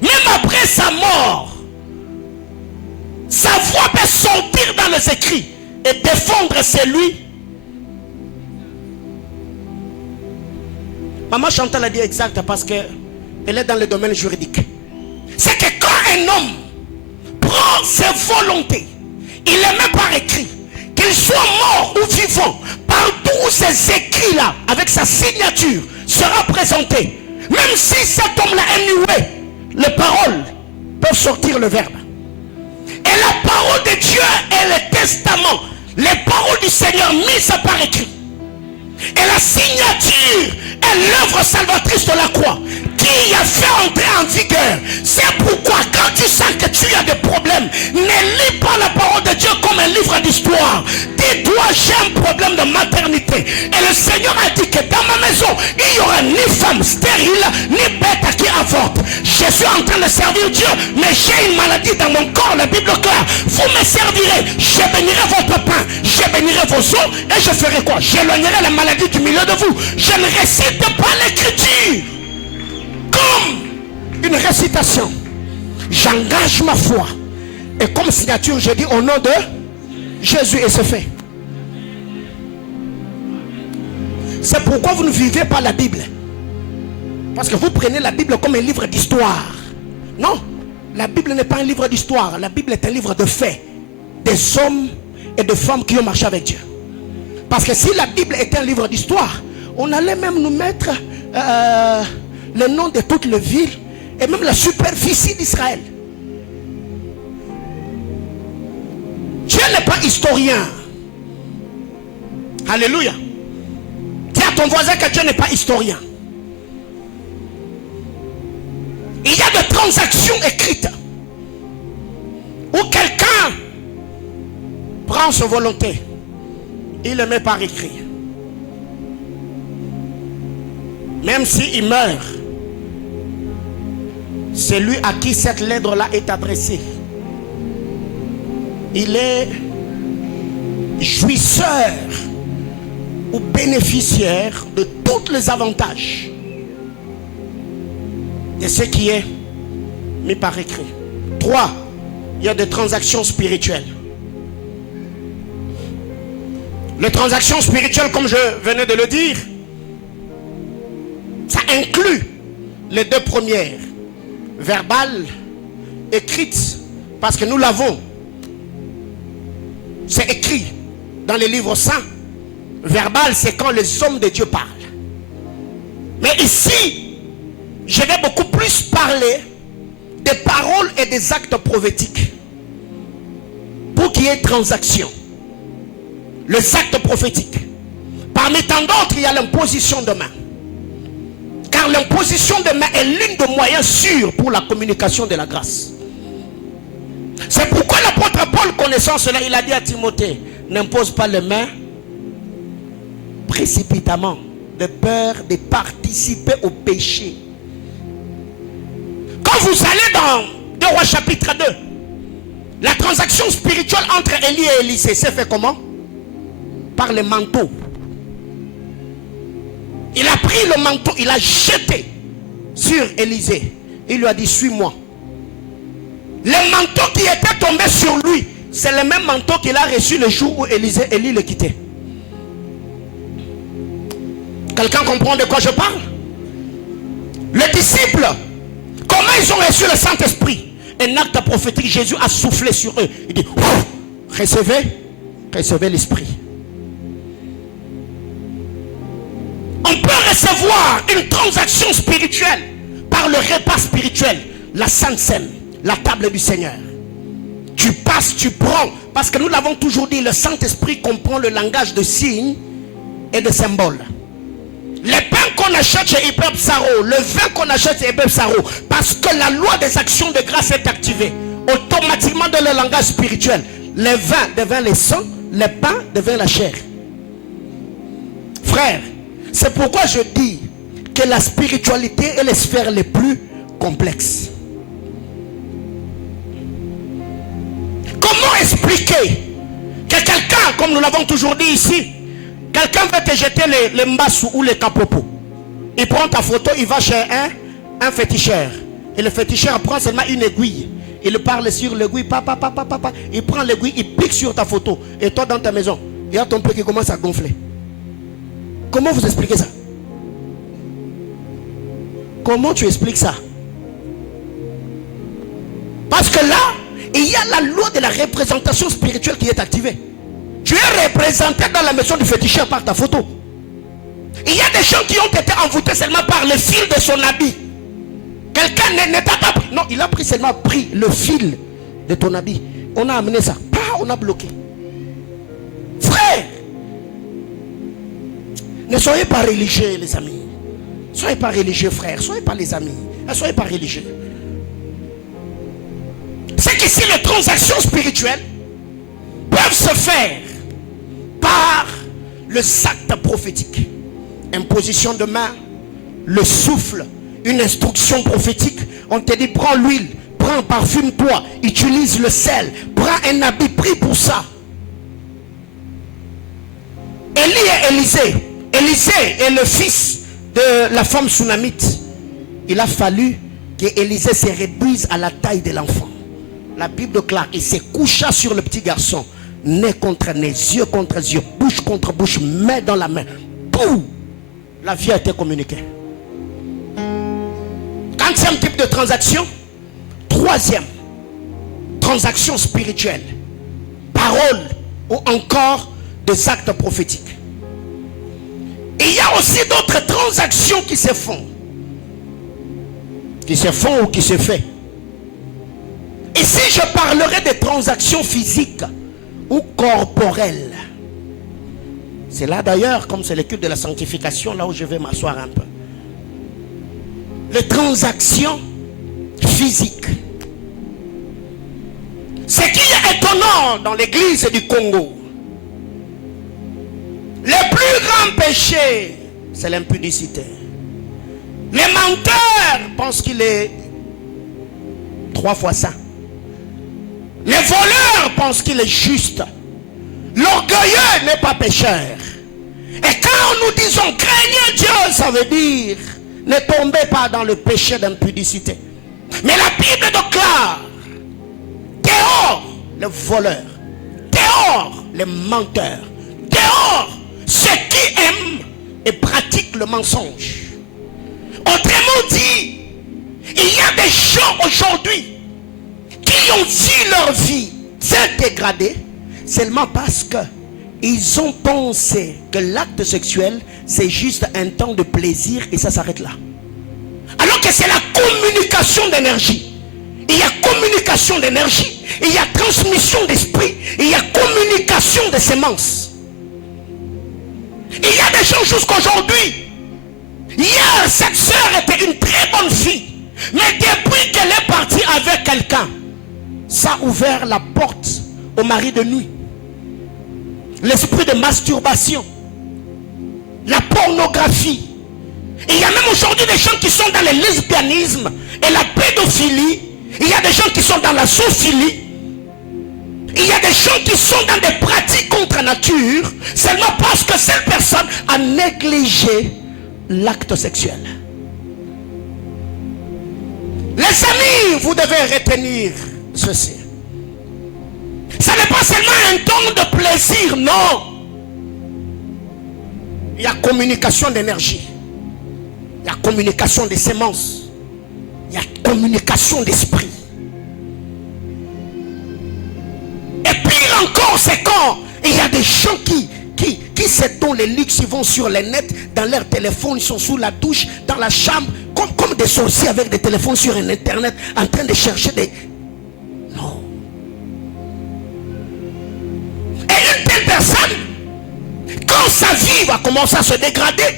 Même après sa mort, sa voix peut sortir dans les écrits et défendre celui. Maman Chantal a dit exact parce qu'elle est dans le domaine juridique. C'est que quand un homme prend ses volontés, il les met par écrit, qu'il soit mort ou vivant, partout où ces écrits-là, avec sa signature, sera présenté. Même si cet homme-là est muet, les paroles peuvent sortir le verbe. Et la parole de Dieu est le testament, les paroles du Seigneur mises par écrit. Et la signature est l'œuvre salvatrice de la croix qui a fait entrer en vigueur. C'est pourquoi quand tu sens que tu as des problèmes, ne lis pas la parole de Dieu comme un livre d'histoire. Dis-toi, j'ai un problème de maternité. Et le Seigneur a dit que dans ma maison, il n'y aura ni femme stérile, ni bête qui avorte. Je suis en train de servir Dieu, mais j'ai une maladie dans mon corps, la Bible claire. Vous me servirez, je bénirai votre pain, je bénirai vos os, et je ferai quoi? J'éloignerai la maladie du milieu de vous. Je ne récite pas l'écriture comme une récitation. J'engage ma foi. Et comme signature, je dis au nom de Jésus, et c'est fait. C'est pourquoi vous ne vivez pas la Bible. Parce que vous prenez la Bible comme un livre d'histoire. Non, la Bible n'est pas un livre d'histoire. La Bible est un livre de faits. Des hommes et de femmes qui ont marché avec Dieu. Parce que si la Bible était un livre d'histoire, on allait même nous mettre le nom de toutes les villes et même la superficie d'Israël. Dieu n'est pas historien. Alléluia. Dis à ton voisin que Dieu n'est pas historien. Il y a des transactions écrites où quelqu'un prend sa volonté, il le met par écrit. Même s'il meurt, celui à qui cette lettre-là est adressée, il est jouisseur ou bénéficiaire de tous les avantages. et ce qui est mis par écrit. 3, il y a des transactions spirituelles. Les transactions spirituelles, comme je venais de le dire, ça inclut les 2 premières, verbales, écrites, parce que nous l'avons. C'est écrit dans les livres saints. Verbal, c'est quand les hommes de Dieu parlent. Mais ici, je vais beaucoup plus parler des paroles et des actes prophétiques pour qu'il y ait transaction. Les actes prophétiques. Parmi tant d'autres, il y a l'imposition de main. Car l'imposition de main est l'une des moyens sûrs pour la communication de la grâce. C'est pourquoi l'apôtre Paul, connaissant cela, il a dit à Timothée, n'impose pas les mains précipitamment, de peur de participer au péché. Quand vous allez dans 2 Rois chapitre 2, la transaction spirituelle entre Élie et Élisée s'est fait comment? Par le manteau. Il a pris le manteau, il a jeté sur Élisée. Il lui a dit, suis-moi. Le manteau qui était tombé sur lui, c'est le même manteau qu'il a reçu le jour où Élie le quittait. Quelqu'un comprend de quoi je parle? Les disciples, comment ils ont reçu le Saint-Esprit? Un acte prophétique, Jésus a soufflé sur eux. Il dit, recevez l'Esprit. On peut recevoir une transaction spirituelle par le repas spirituel, la Sainte Seine, la table du Seigneur. Tu passes, tu prends, parce que nous l'avons toujours dit, le Saint-Esprit comprend le langage de signes et de symboles. Les pains qu'on achète chez Hyper Psaro, le vin qu'on achète chez Hyper Psaro, parce que la loi des actions de grâce est activée, automatiquement dans le langage spirituel, les vins deviennent les sangs, les pains deviennent la chair. Frère, c'est pourquoi je dis que la spiritualité est les sphères les plus complexes. Comment expliquer que quelqu'un, comme nous l'avons toujours dit ici, quelqu'un veut te jeter les mbassou ou les capopos. Il prend ta photo, il va chez un féticheur. Et le féticheur prend seulement une aiguille. Il parle sur l'aiguille, papa. Il prend l'aiguille, il pique sur ta photo. Et toi dans ta maison, il y a ton pied qui commence à gonfler. Comment vous expliquez ça? Comment tu expliques ça? Parce que là, il y a la loi de la représentation spirituelle qui est activée. Tu es représenté dans la maison du féticheur par ta photo. Il y a des gens qui ont été envoûtés seulement par le fil de son habit. Quelqu'un ne t'a pas pris. Non, il a seulement pris le fil de ton habit. On a amené ça. On a bloqué. Frère, ne soyez pas religieux, les amis. Soyez pas religieux, frère. Soyez pas les amis. Soyez pas religieux. C'est qu'ici, les transactions spirituelles peuvent se faire par le acte prophétique. Imposition de main, le souffle, une instruction prophétique. On te dit, prends l'huile, prends, parfume-toi, utilise le sel, prends un habit, prie pour ça. Élie et Élisée. Élisée est le fils de la femme sunamite. Il a fallu que Élisée se réduise à la taille de l'enfant. La Bible déclare, il se coucha sur le petit garçon, nez contre nez, yeux contre yeux, bouche contre bouche, main dans la main. Boum! La vie a été communiquée. Quatrième type de transaction. Troisième, transaction spirituelle. Parole ou encore des actes prophétiques. Et il y a aussi d'autres transactions qui se font. Qui se font ou qui se fait. Ici, je parlerai des transactions physiques ou corporelles. C'est là d'ailleurs, comme c'est le culte de la sanctification, là où je vais m'asseoir un peu. Les transactions physiques. Ce qui est étonnant dans l'église du Congo, le plus grand péché, c'est l'impudicité. Les menteurs pensent qu'il est 3 fois saint. Les voleurs pensent qu'il est juste. L'orgueilleux n'est pas pécheur. Et quand nous disons craignez Dieu, ça veut dire Ne tombez pas dans le péché d'impudicité. Mais la Bible déclare, dehors les voleurs, dehors les menteurs, dehors ceux qui aiment et pratiquent le mensonge. Autrement dit, il y a des gens aujourd'hui qui ont vu leur vie se dégrader seulement parce que ils ont pensé que l'acte sexuel c'est juste un temps de plaisir et ça s'arrête là. Alors que c'est la communication d'énergie. Il y a communication d'énergie, il y a transmission d'esprit, il y a communication de semences. Il y a des gens jusqu'aujourd'hui. Hier, cette soeur était une très bonne fille. Mais depuis qu'elle est partie avec quelqu'un, ça a ouvert la porte au mari de nuit. L'esprit de masturbation, la pornographie. Il y a même aujourd'hui des gens qui sont dans le lesbianisme et la pédophilie. Il y a des gens qui sont dans la zoophilie. Il y a des gens qui sont dans des pratiques contre nature seulement parce que cette personne a négligé l'acte sexuel. Les amis, vous devez retenir ceci. Ça n'est pas seulement un temps de plaisir, non. Il y a communication d'énergie. Il y a communication des semences. Il y a communication d'esprit. Et pire encore, c'est quand il y a des gens qui se donnent les luxe, ils vont sur les nets, dans leur téléphone, ils sont sous la douche, dans la chambre, comme des sorciers avec des téléphones sur un internet, en train de chercher des... Non. Et une telle personne, quand sa vie va commencer à se dégrader,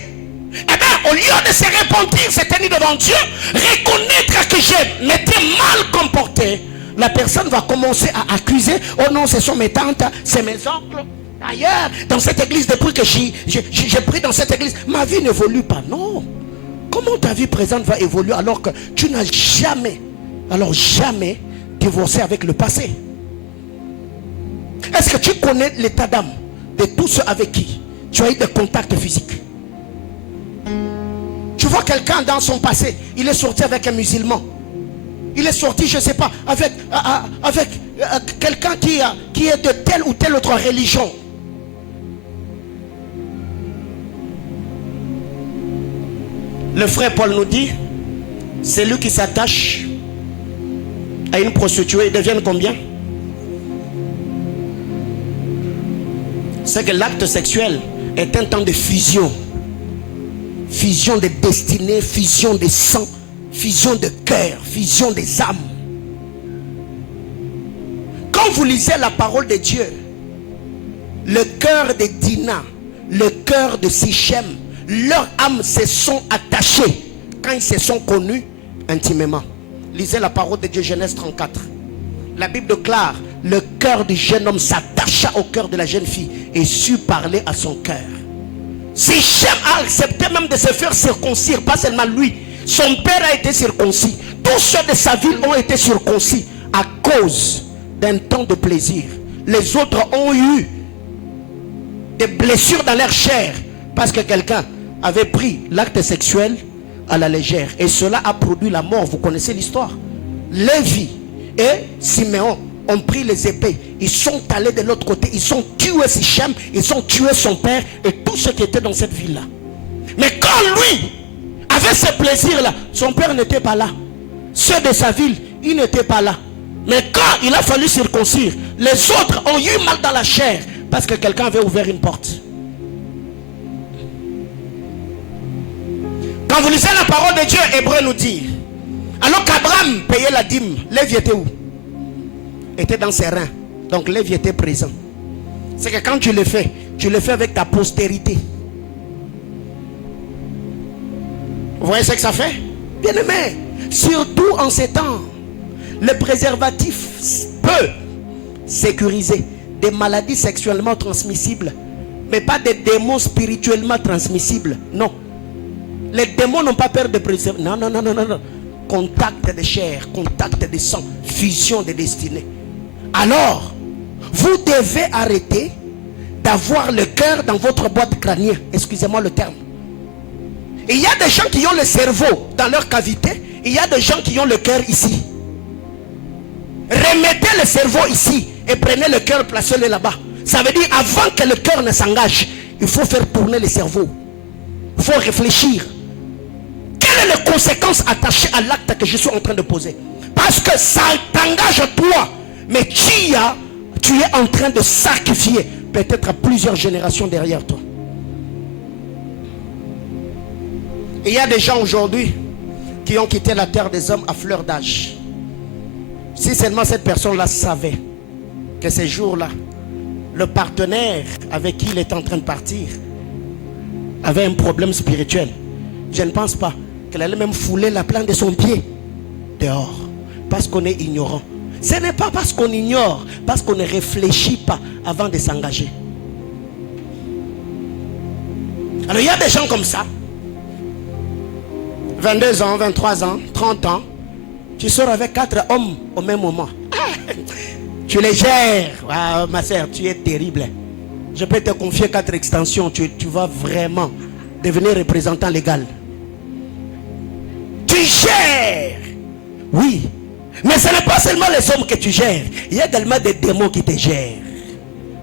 eh bien, au lieu de se repentir, se tenir devant Dieu, reconnaître que je m'étais mal comporté, la personne va commencer à accuser. Oh non, ce sont mes tantes, c'est mes oncles. D'ailleurs, dans cette église, depuis que j'ai pris dans cette église, ma vie n'évolue pas. Non. Comment ta vie présente va évoluer alors que tu n'as jamais, jamais divorcé avec le passé? Est-ce que tu connais l'état d'âme de tous ceux avec qui tu as eu des contacts physiques? Tu vois quelqu'un dans son passé, il est sorti avec un musulman. Il est sorti, je ne sais pas, avec quelqu'un qui est de telle ou telle autre religion. Le frère Paul nous dit, celui qui s'attache à une prostituée, il devient combien? C'est que l'acte sexuel est un temps de fusion. Fusion des destinées, fusion des sangs, fusion de cœur, fusion des âmes. Quand vous lisez la parole de Dieu, le cœur de Dina, le cœur de Sichem, leurs âmes se sont attachées quand ils se sont connus intimement. Lisez la parole de Dieu, Genèse 34. La Bible déclare, le cœur du jeune homme s'attacha au cœur de la jeune fille et sut parler à son cœur. Sichem a accepté même de se faire circoncire, pas seulement lui. Son père a été circoncis. Tous ceux de sa ville ont été circoncis à cause d'un temps de plaisir. Les autres ont eu des blessures dans leur chair parce que quelqu'un avait pris l'acte sexuel à la légère. Et cela a produit la mort. Vous connaissez l'histoire. Lévi et Siméon ont pris les épées. Ils sont allés de l'autre côté. Ils ont tué Sichem. Ils ont tué son père et tous ceux qui étaient dans cette ville-là. Mais quand lui avait ce plaisir-là, son père n'était pas là. Ceux de sa ville, ils n'étaient pas là. Mais quand il a fallu circoncire, les autres ont eu mal dans la chair parce que quelqu'un avait ouvert une porte. Quand vous lisez la parole de Dieu, Hébreu nous dit, alors qu'Abraham payait la dîme, Lévi était où? Était dans ses reins. Donc Lévi était présent. C'est que quand tu le fais avec ta postérité. Vous voyez ce que ça fait? Bien aimé, surtout en ces temps, le préservatif peut sécuriser des maladies sexuellement transmissibles, mais pas des démons spirituellement transmissibles. Non. Les démons n'ont pas peur de préserver. Non. Contact de chair, contact de sang, fusion de destinée. Alors, vous devez arrêter d'avoir le cœur dans votre boîte crânienne. Excusez-moi le terme. Il y a des gens qui ont le cerveau dans leur cavité. Il y a des gens qui ont le cœur ici. Remettez le cerveau ici et prenez le cœur, placez-le là-bas. Ça veut dire avant que le cœur ne s'engage, il faut faire tourner le cerveau. Il faut réfléchir. Quelles sont les conséquences attachées à l'acte que je suis en train de poser? Parce que ça t'engage toi. Mais tu es en train de sacrifier peut-être plusieurs générations derrière toi. Et il y a des gens aujourd'hui qui ont quitté la terre des hommes à fleur d'âge. Si seulement cette personne-là savait que ces jours-là, le partenaire avec qui il est en train de partir avait un problème spirituel, je ne pense pas qu'elle allait même fouler la plante de son pied dehors. Parce qu'on est ignorant. Ce n'est pas parce qu'on ignore, parce qu'on ne réfléchit pas avant de s'engager. Alors il y a des gens comme ça. 22 ans, 23 ans, 30 ans. Tu sors avec 4 hommes au même moment. Tu les gères. Ah, ma soeur, tu es terrible. Je peux te confier 4 extensions. Tu vas vraiment devenir représentant légal. Tu gères. Oui. Mais ce n'est pas seulement les hommes que tu gères. Il y a également des démons qui te gèrent.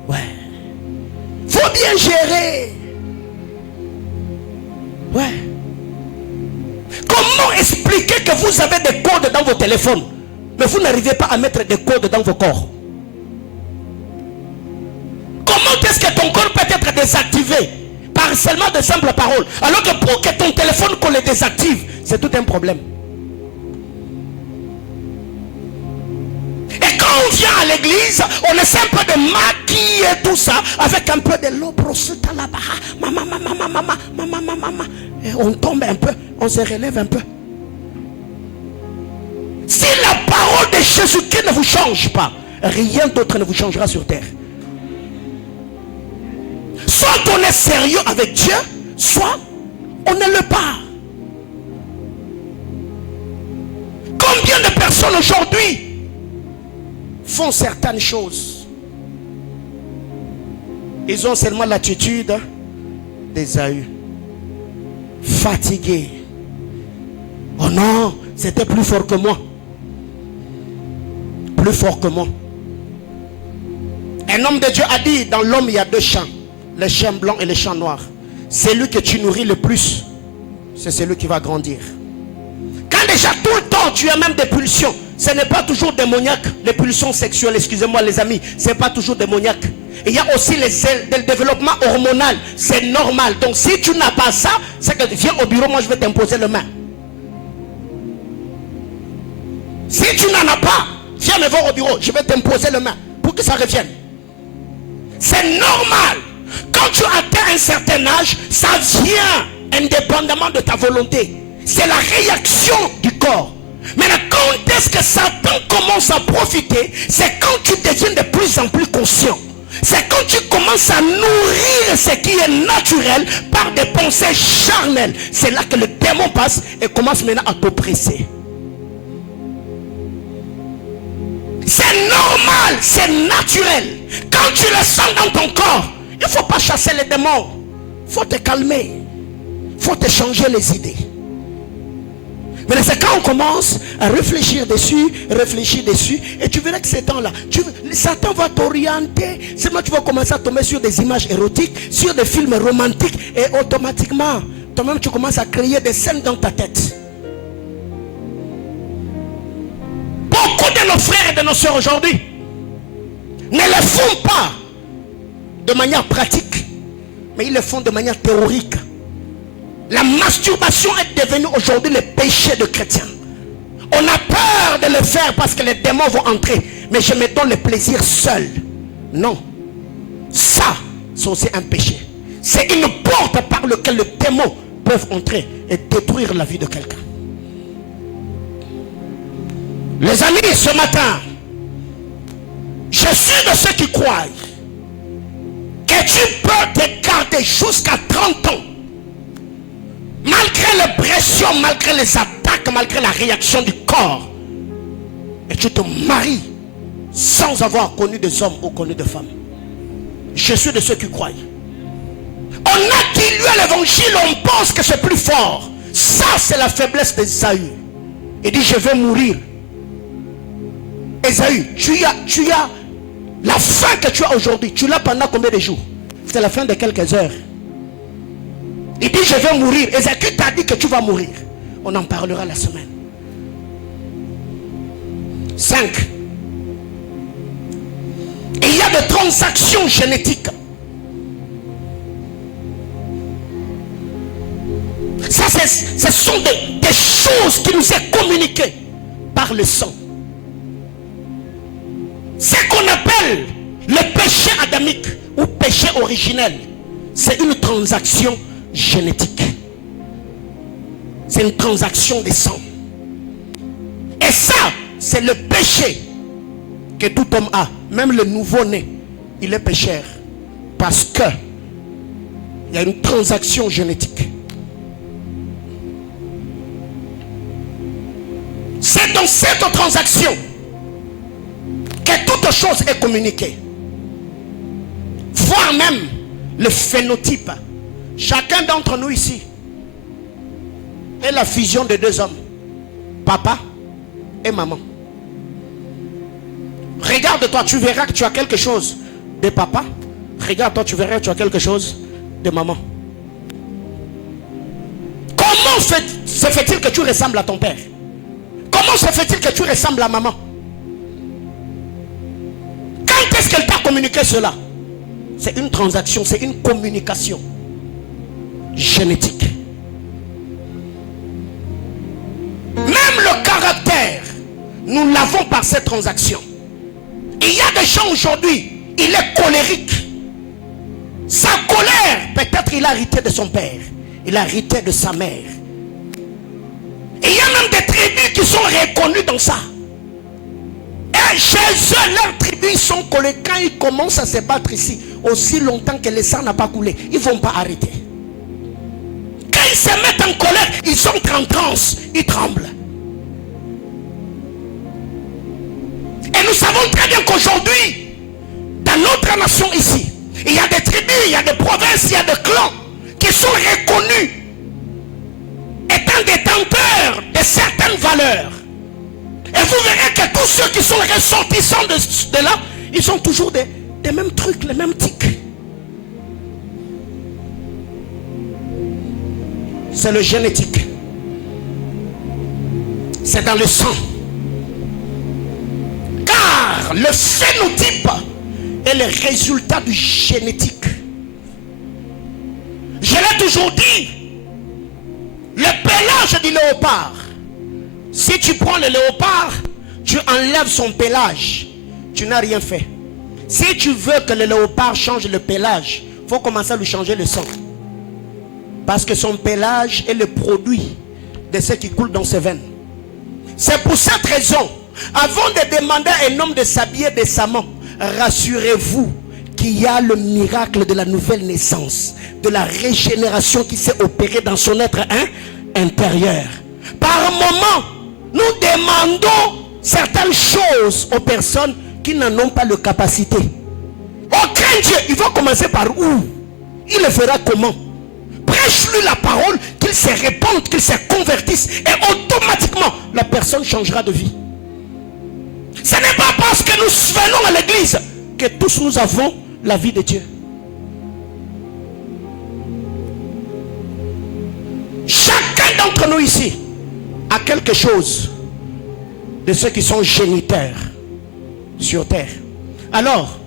Ouais. Faut bien gérer. Ouais. Comment expliquer que vous avez des codes dans vos téléphones, mais vous n'arrivez pas à mettre des codes dans vos corps? Comment est-ce que ton corps peut être désactivé par seulement de simples paroles, alors que pour que ton téléphone qu'on le désactive, c'est tout un problème? Et quand on vient à l'église, on essaie un peu de maquiller tout ça avec un peu de l'eau prosute à la barre. Maman. Et on tombe un peu, on se relève un peu. Si la parole de Jésus-Christ ne vous change pas, rien d'autre ne vous changera sur terre. Soit on est sérieux avec Dieu, soit on ne l'est pas. Combien de personnes aujourd'hui font certaines choses? Ils ont seulement l'attitude d'Ésaü. Fatigué. Oh non, c'était plus fort que moi. Plus fort que moi. Un homme de Dieu a dit, dans l'homme il y a 2 champs. Le champ blanc et le champ noir. Celui que tu nourris le plus, c'est celui qui va grandir. Quand déjà tout le temps tu as même des pulsions, ce n'est pas toujours démoniaque. Les pulsions sexuelles, excusez-moi les amis, ce n'est pas toujours démoniaque. Il y a aussi le développement hormonal, c'est normal. Donc si tu n'as pas ça, c'est que viens au bureau, moi je vais t'imposer le main. Si tu n'en as pas, viens me voir au bureau, je vais t'imposer le main pour que ça revienne. C'est normal. Quand tu atteins un certain âge, ça vient indépendamment de ta volonté. C'est la réaction du corps. Maintenant, quand est-ce que Satan commence à profiter? C'est quand tu deviens de plus en plus conscient. C'est quand tu commences à nourrir ce qui est naturel par des pensées charnelles. C'est là que le démon passe et commence maintenant à t'oppresser. C'est normal, c'est naturel. Quand tu le sens dans ton corps, il ne faut pas chasser les démons. Il faut te calmer. Il faut te changer les idées. Mais c'est quand on commence à réfléchir dessus, et tu verras que ces temps-là, Satan va t'orienter. Seulement tu vas commencer à tomber sur des images érotiques, sur des films romantiques, et automatiquement, toi-même tu commences à créer des scènes dans ta tête. Beaucoup de nos frères et de nos soeurs aujourd'hui ne le font pas de manière pratique, mais ils le font de manière théorique. La masturbation est devenue aujourd'hui le péché de chrétien. On a peur de le faire parce que les démons vont entrer. Mais je me donne le plaisir seul. Non. Ça, c'est aussi un péché. C'est une porte par laquelle les démons peuvent entrer et détruire la vie de quelqu'un. Les amis, ce matin, je suis de ceux qui croient que tu peux te garder jusqu'à 30 ans. Malgré les pressions, malgré les attaques, malgré la réaction du corps. Et tu te maries sans avoir connu des hommes ou connu des femmes. Je suis de ceux qui croient. On a dilué l'évangile, on pense que c'est plus fort. Ça, c'est la faiblesse d'Ésaü. Il dit, je vais mourir. Ésaü, tu as la faim que tu as aujourd'hui. Tu l'as pendant combien de jours? C'est la fin de quelques heures. Il dit, je vais mourir. Ésaü t'a dit que tu vas mourir. On en parlera la semaine. 5. Il y a des transactions génétiques. Ça, ce sont des choses qui nous sont communiquées par le sang. Ce qu'on appelle le péché adamique ou péché originel, c'est une transaction génétique. C'est une transaction de sang. Et ça, c'est le péché que tout homme a. Même le nouveau-né, il est pécheur. Parce que il y a une transaction génétique. C'est dans cette transaction que toute chose est communiquée. Voire même le phénotype. Chacun d'entre nous ici est la fusion de deux hommes. Papa et maman. Regarde-toi, tu verras que tu as quelque chose de papa. Regarde-toi, tu verras que tu as quelque chose de maman. Comment se fait-il que tu ressembles à ton père? Comment se fait-il que tu ressembles à maman? Quand est-ce qu'elle t'a communiqué cela? C'est une transaction, c'est une communication génétique. Même le caractère, nous l'avons par cette transaction. Il y a des gens aujourd'hui, il est colérique. Sa colère, peut-être il a hérité de son père, il a hérité de sa mère. Et il y a même des tribus qui sont reconnues dans ça. Et chez eux, leurs tribus sont colériques. Quand ils commencent à se battre ici, aussi longtemps que le sang n'a pas coulé, ils ne vont pas arrêter. Quand ils se mettent en colère, ils sont en transe, ils tremblent. Et nous savons très bien qu'aujourd'hui, dans notre nation ici, il y a des tribus, il y a des provinces, il y a des clans qui sont reconnus étant détenteurs de certaines valeurs. Et vous verrez que tous ceux qui sont ressortissants de là, ils ont toujours des mêmes trucs, les mêmes tics. C'est le génétique. C'est dans le sang. Car le phénotype est le résultat du génétique. Je l'ai toujours dit. Le pelage du léopard. Si tu prends le léopard, tu enlèves son pelage. Tu n'as rien fait. Si tu veux que le léopard change le pelage, il faut commencer à lui changer le sang. Parce que son pelage est le produit de ce qui coule dans ses veines. C'est pour cette raison, avant de demander à un homme de s'habiller décemment, rassurez-vous qu'il y a le miracle de la nouvelle naissance, de la régénération qui s'est opérée dans son être intérieur. Par moment, nous demandons certaines choses aux personnes qui n'en ont pas de capacité. Aucun Dieu, il va commencer par où? Il le fera comment? Prêche-lui la parole, qu'il se répande, qu'il se convertisse, et automatiquement, la personne changera de vie. Ce n'est pas parce que nous venons à l'église que tous nous avons la vie de Dieu. Chacun d'entre nous ici a quelque chose de ceux qui sont géniteurs sur terre. Alors,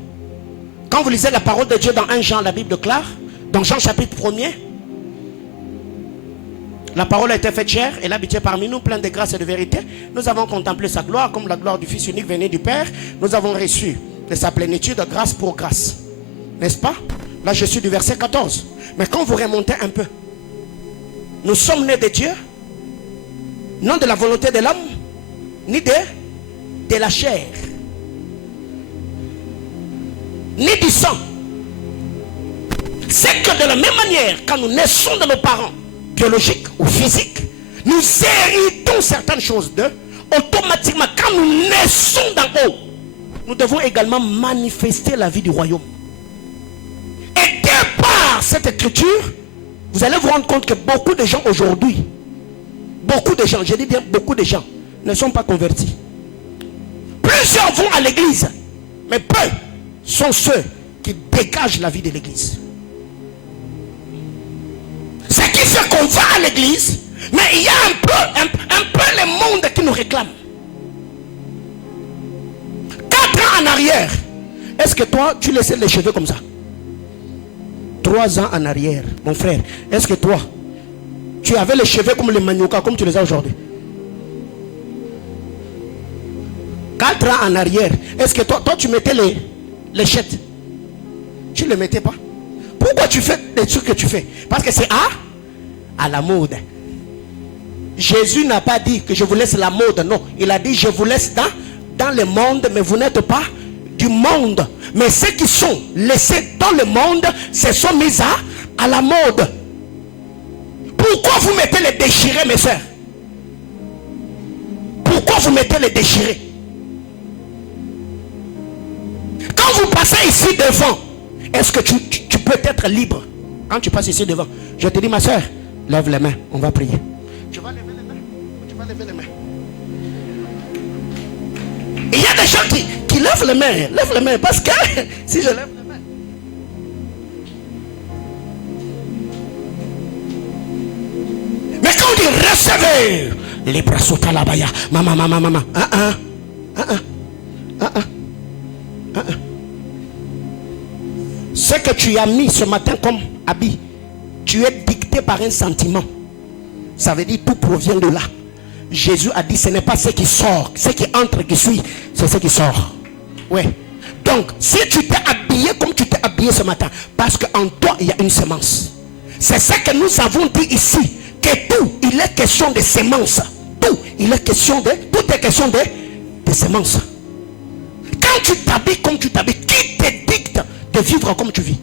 quand vous lisez la parole de Dieu dans 1 Jean, la Bible déclare, dans Jean chapitre 1er, la parole a été faite chair et l'habité parmi nous, plein de grâce et de vérité. Nous avons contemplé sa gloire comme la gloire du Fils unique venu du Père. Nous avons reçu de sa plénitude grâce pour grâce. N'est-ce pas? Là, je suis du verset 14. Mais quand vous remontez un peu, nous sommes nés de Dieu, non de la volonté de l'homme, ni de la chair, ni du sang. C'est que de la même manière, quand nous naissons de nos parents, biologiques ou physiques, nous héritons certaines choses d'eux. Automatiquement, quand nous naissons d'en haut, nous devons également manifester la vie du royaume. Et de par cette écriture, vous allez vous rendre compte que beaucoup de gens aujourd'hui, beaucoup de gens, je dis bien beaucoup de gens, ne sont pas convertis. Plusieurs vont à l'église, mais peu sont ceux qui dégagent la vie de l'église. Ce qui fait qu'on va à l'église, mais il y a un peu le monde qui nous réclame. 4 ans en arrière, est-ce que toi, tu laissais les cheveux comme ça? 3 ans en arrière, mon frère, est-ce que toi, tu avais les cheveux comme les maniokas, comme tu les as aujourd'hui? 4 ans en arrière, est-ce que toi tu mettais les chettes? Tu ne les mettais pas. Pourquoi tu fais les trucs que tu fais? Parce que c'est à la mode. Jésus n'a pas dit que je vous laisse la mode, non. Il a dit je vous laisse dans le monde, mais vous n'êtes pas du monde. Mais ceux qui sont laissés dans le monde se sont mis à la mode. Pourquoi vous mettez les déchirés, mes soeurs? Pourquoi vous mettez les déchirés? Quand vous passez ici devant, est-ce que tu peux être libre? Quand tu passes ici devant, je te dis, ma soeur, lève les mains, on va prier. Tu vas lever les mains? Tu vas lever les mains. Il y a des gens qui lèvent les mains, parce que si je lève les mains. Mais quand on dit recevez, les bras sautent à la baya, maman. Ce que tu as mis ce matin comme habit, tu es dicté par un sentiment. Ça veut dire tout provient de là. Jésus a dit ce n'est pas ce qui sort, ce qui entre qui suit, c'est ce qui sort. Ouais. Donc si tu t'es habillé comme tu t'es habillé ce matin, parce qu'en toi il y a une semence. C'est ce que nous avons dit ici, que tout il est question de semences. Tout est question de semences. Quand tu t'habilles comme tu t'habilles, qui te dicte de vivre comme tu vis?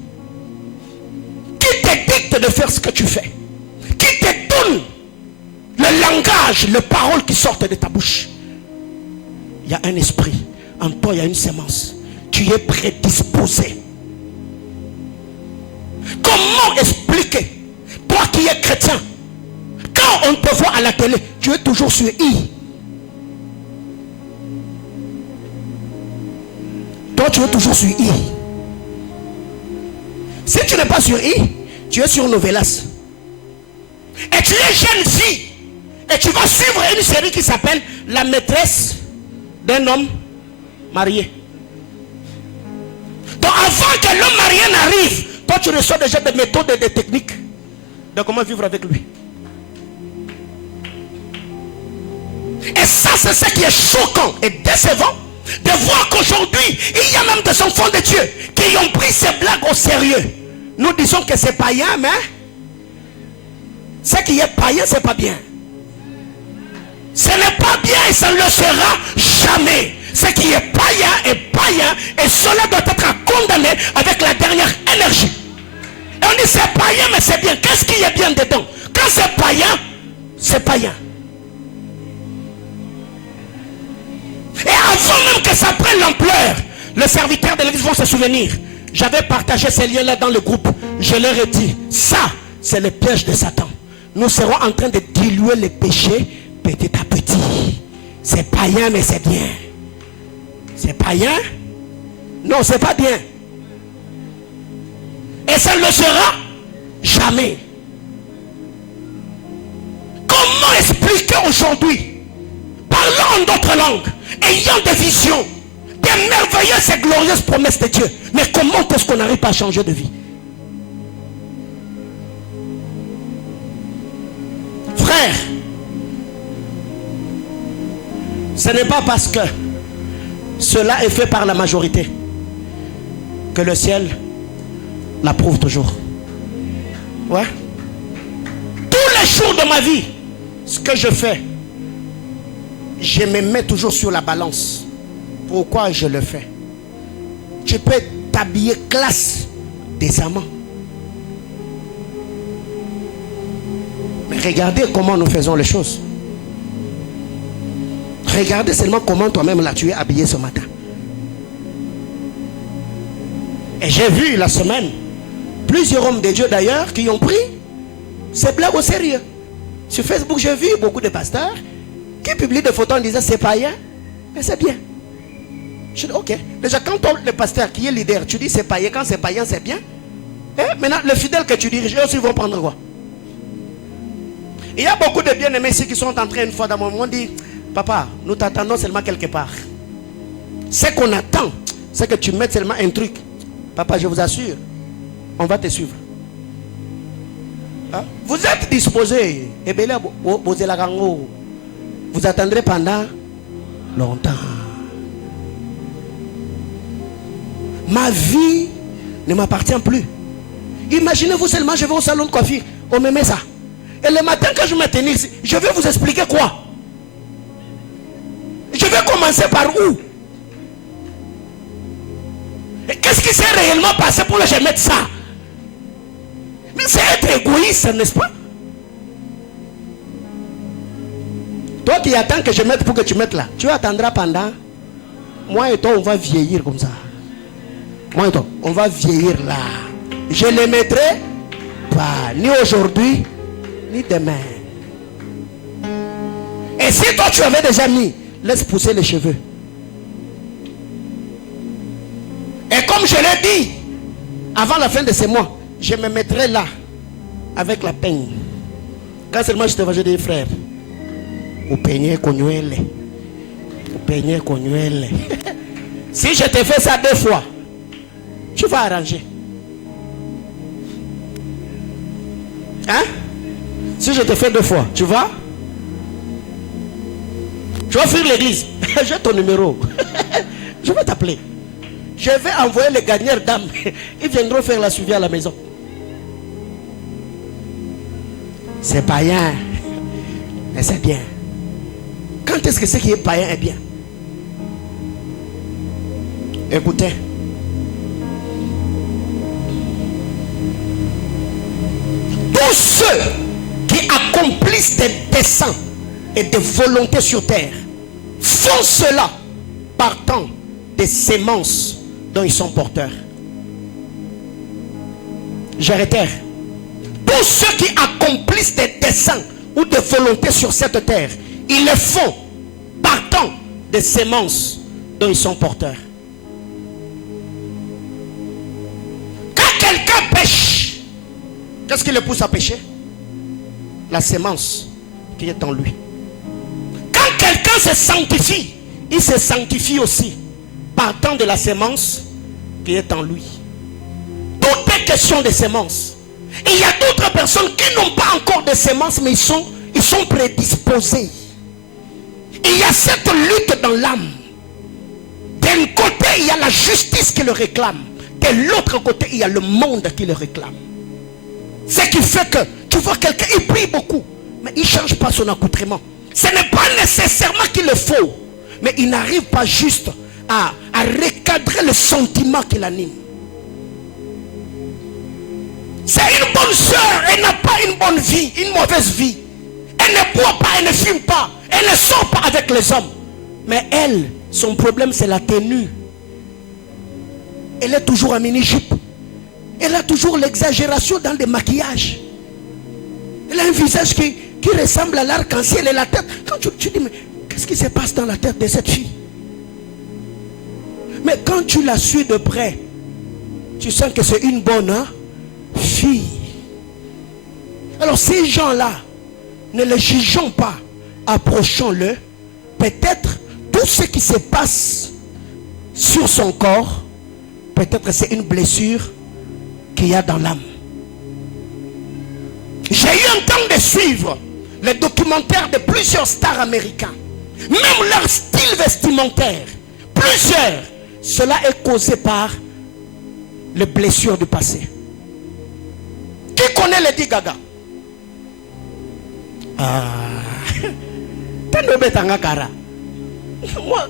Qui te dicte de faire ce que tu fais? Qui te donne le langage, les paroles qui sortent de ta bouche? Il y a un esprit. En toi, il y a une semence. Tu es prédisposé. Comment expliquer, toi qui es chrétien, quand on te voit à la télé, tu es toujours sur I. Toi, tu es toujours sur I. Si tu n'es pas sur I, tu es sur Novelas. Et tu es jeune fille. Et tu vas suivre une série qui s'appelle La maîtresse d'un homme marié. Donc avant que l'homme marié n'arrive, toi tu reçois déjà des méthodes et des techniques de comment vivre avec lui. Et ça, c'est ce qui est choquant et décevant, de voir qu'aujourd'hui, il y a même des enfants de Dieu qui ont pris ces blagues au sérieux. Nous disons que c'est païen, mais ce qui est païen, c'est pas bien. Ce n'est pas bien et ça ne le sera jamais. Ce qui est païen et cela doit être condamné avec la dernière énergie. Et on dit c'est païen mais c'est bien. Qu'est-ce qui est bien dedans? Quand c'est païen, c'est païen. Et avant même que ça prenne l'ampleur, les serviteurs de l'église vont se souvenir. J'avais partagé ces liens-là dans le groupe. Je leur ai dit, ça, c'est le piège de Satan. Nous serons en train de diluer les péchés petit à petit. C'est païen, mais c'est bien. C'est païen? Non, c'est pas bien. Et ça ne le sera jamais. Comment expliquer aujourd'hui, parlant en d'autres langues, ayant des visions, des merveilleuses et glorieuses promesses de Dieu, mais comment est-ce qu'on n'arrive pas à changer de vie? Frère, ce n'est pas parce que cela est fait par la majorité que le ciel l'approuve toujours. Ouais. Tous les jours de ma vie, ce que je fais, je me mets toujours sur la balance. Pourquoi je le fais? Tu peux t'habiller classe décemment. Mais regardez comment nous faisons les choses. Regardez seulement comment toi-même là tu es habillé ce matin. Et j'ai vu la semaine plusieurs hommes de Dieu d'ailleurs qui ont pris ces blagues au sérieux. Sur Facebook, j'ai vu beaucoup de pasteurs qui publient des photos en disant c'est païen, mais c'est bien. Je dis ok. Déjà, quand le pasteur qui est leader, tu dis c'est païen, quand c'est païen, c'est bien. Et maintenant, le fidèle que tu diriges, eux aussi vont prendre quoi? Il y a beaucoup de bien-aimés ici qui sont entrés une fois dans mon monde, dit papa, nous t'attendons seulement quelque part. Ce qu'on attend, c'est que tu mettes seulement un truc. Papa, je vous assure, on va te suivre. Hein? Vous êtes disposés. Et bien là, vous attendrez pendant longtemps. Ma vie ne m'appartient plus. Imaginez-vous seulement, je vais au salon de coiffure. On me met ça. Et le matin quand je me tenir ici, je vais vous expliquer quoi? Je vais commencer par où? Et qu'est-ce qui s'est réellement passé pour que je mette ça? Mais c'est être égoïste, n'est-ce pas? Toi qui attends que je mette pour que tu mettes là, tu attendras pendant. Moi et toi, on va vieillir comme ça. Moi et toi, on va vieillir là. Je ne les mettrai pas, ni aujourd'hui, ni demain. Et si toi tu avais déjà mis, laisse pousser les cheveux. Et comme je l'ai dit, avant la fin de ce mois, je me mettrai là, avec la peigne. Quand seulement je te vois, je dis frère, au peigner cognuelle. Au peigner cognuelle. Si je te fais ça 2 fois, tu vas arranger. Hein? Si je te fais 2 fois, tu vas? Je vais fuir l'église. J'ai ton numéro. Je vais t'appeler. Je vais envoyer les gagneurs d'âmes. Ils viendront faire la suivi à la maison. C'est païen. Mais c'est bien. Quand est-ce que ce qui est païen est bien? Écoutez. Tous ceux qui accomplissent des desseins et des volontés sur terre font cela partant des semences dont ils sont porteurs. Je réitère. Tous ceux qui accomplissent des desseins ou des volontés sur cette terre, ils le font partant des semences dont ils sont porteurs. Quand quelqu'un pêche, qu'est-ce qui le pousse à pécher? La sémence qui est en lui. Quand quelqu'un se sanctifie, il se sanctifie aussi partant de la sémence qui est en lui. Tout est question de sémence. Et il y a d'autres personnes qui n'ont pas encore de sémence, mais ils sont prédisposés. Il y a cette lutte dans l'âme. D'un côté, il y a la justice qui le réclame. De l'autre côté, il y a le monde qui le réclame. Ce qui fait que tu vois quelqu'un, il prie beaucoup, mais il ne change pas son accoutrement. Ce n'est pas nécessairement qu'il le faut, mais il n'arrive pas juste à recadrer le sentiment qui l'anime. C'est une bonne soeur, elle n'a pas une bonne vie, une mauvaise vie. Elle ne boit pas, elle ne fume pas, elle ne sort pas avec les hommes. Mais elle, son problème c'est la tenue. Elle est toujours en mini-jupe. Elle a toujours l'exagération dans les maquillages. Elle a un visage qui ressemble à l'arc-en-ciel et la tête. Quand tu dis, mais qu'est-ce qui se passe dans la tête de cette fille? Mais quand tu la suis de près, tu sens que c'est une bonne fille. Alors ces gens-là, ne les jugeons pas, approchons-le. Peut-être tout ce qui se passe sur son corps, peut-être c'est une blessure qu'il y a dans l'âme. J'ai eu un temps de suivre les documentaires de plusieurs stars américains. Même leur style vestimentaire, plusieurs, cela est causé par les blessures du passé. Qui connaît Lady Gaga?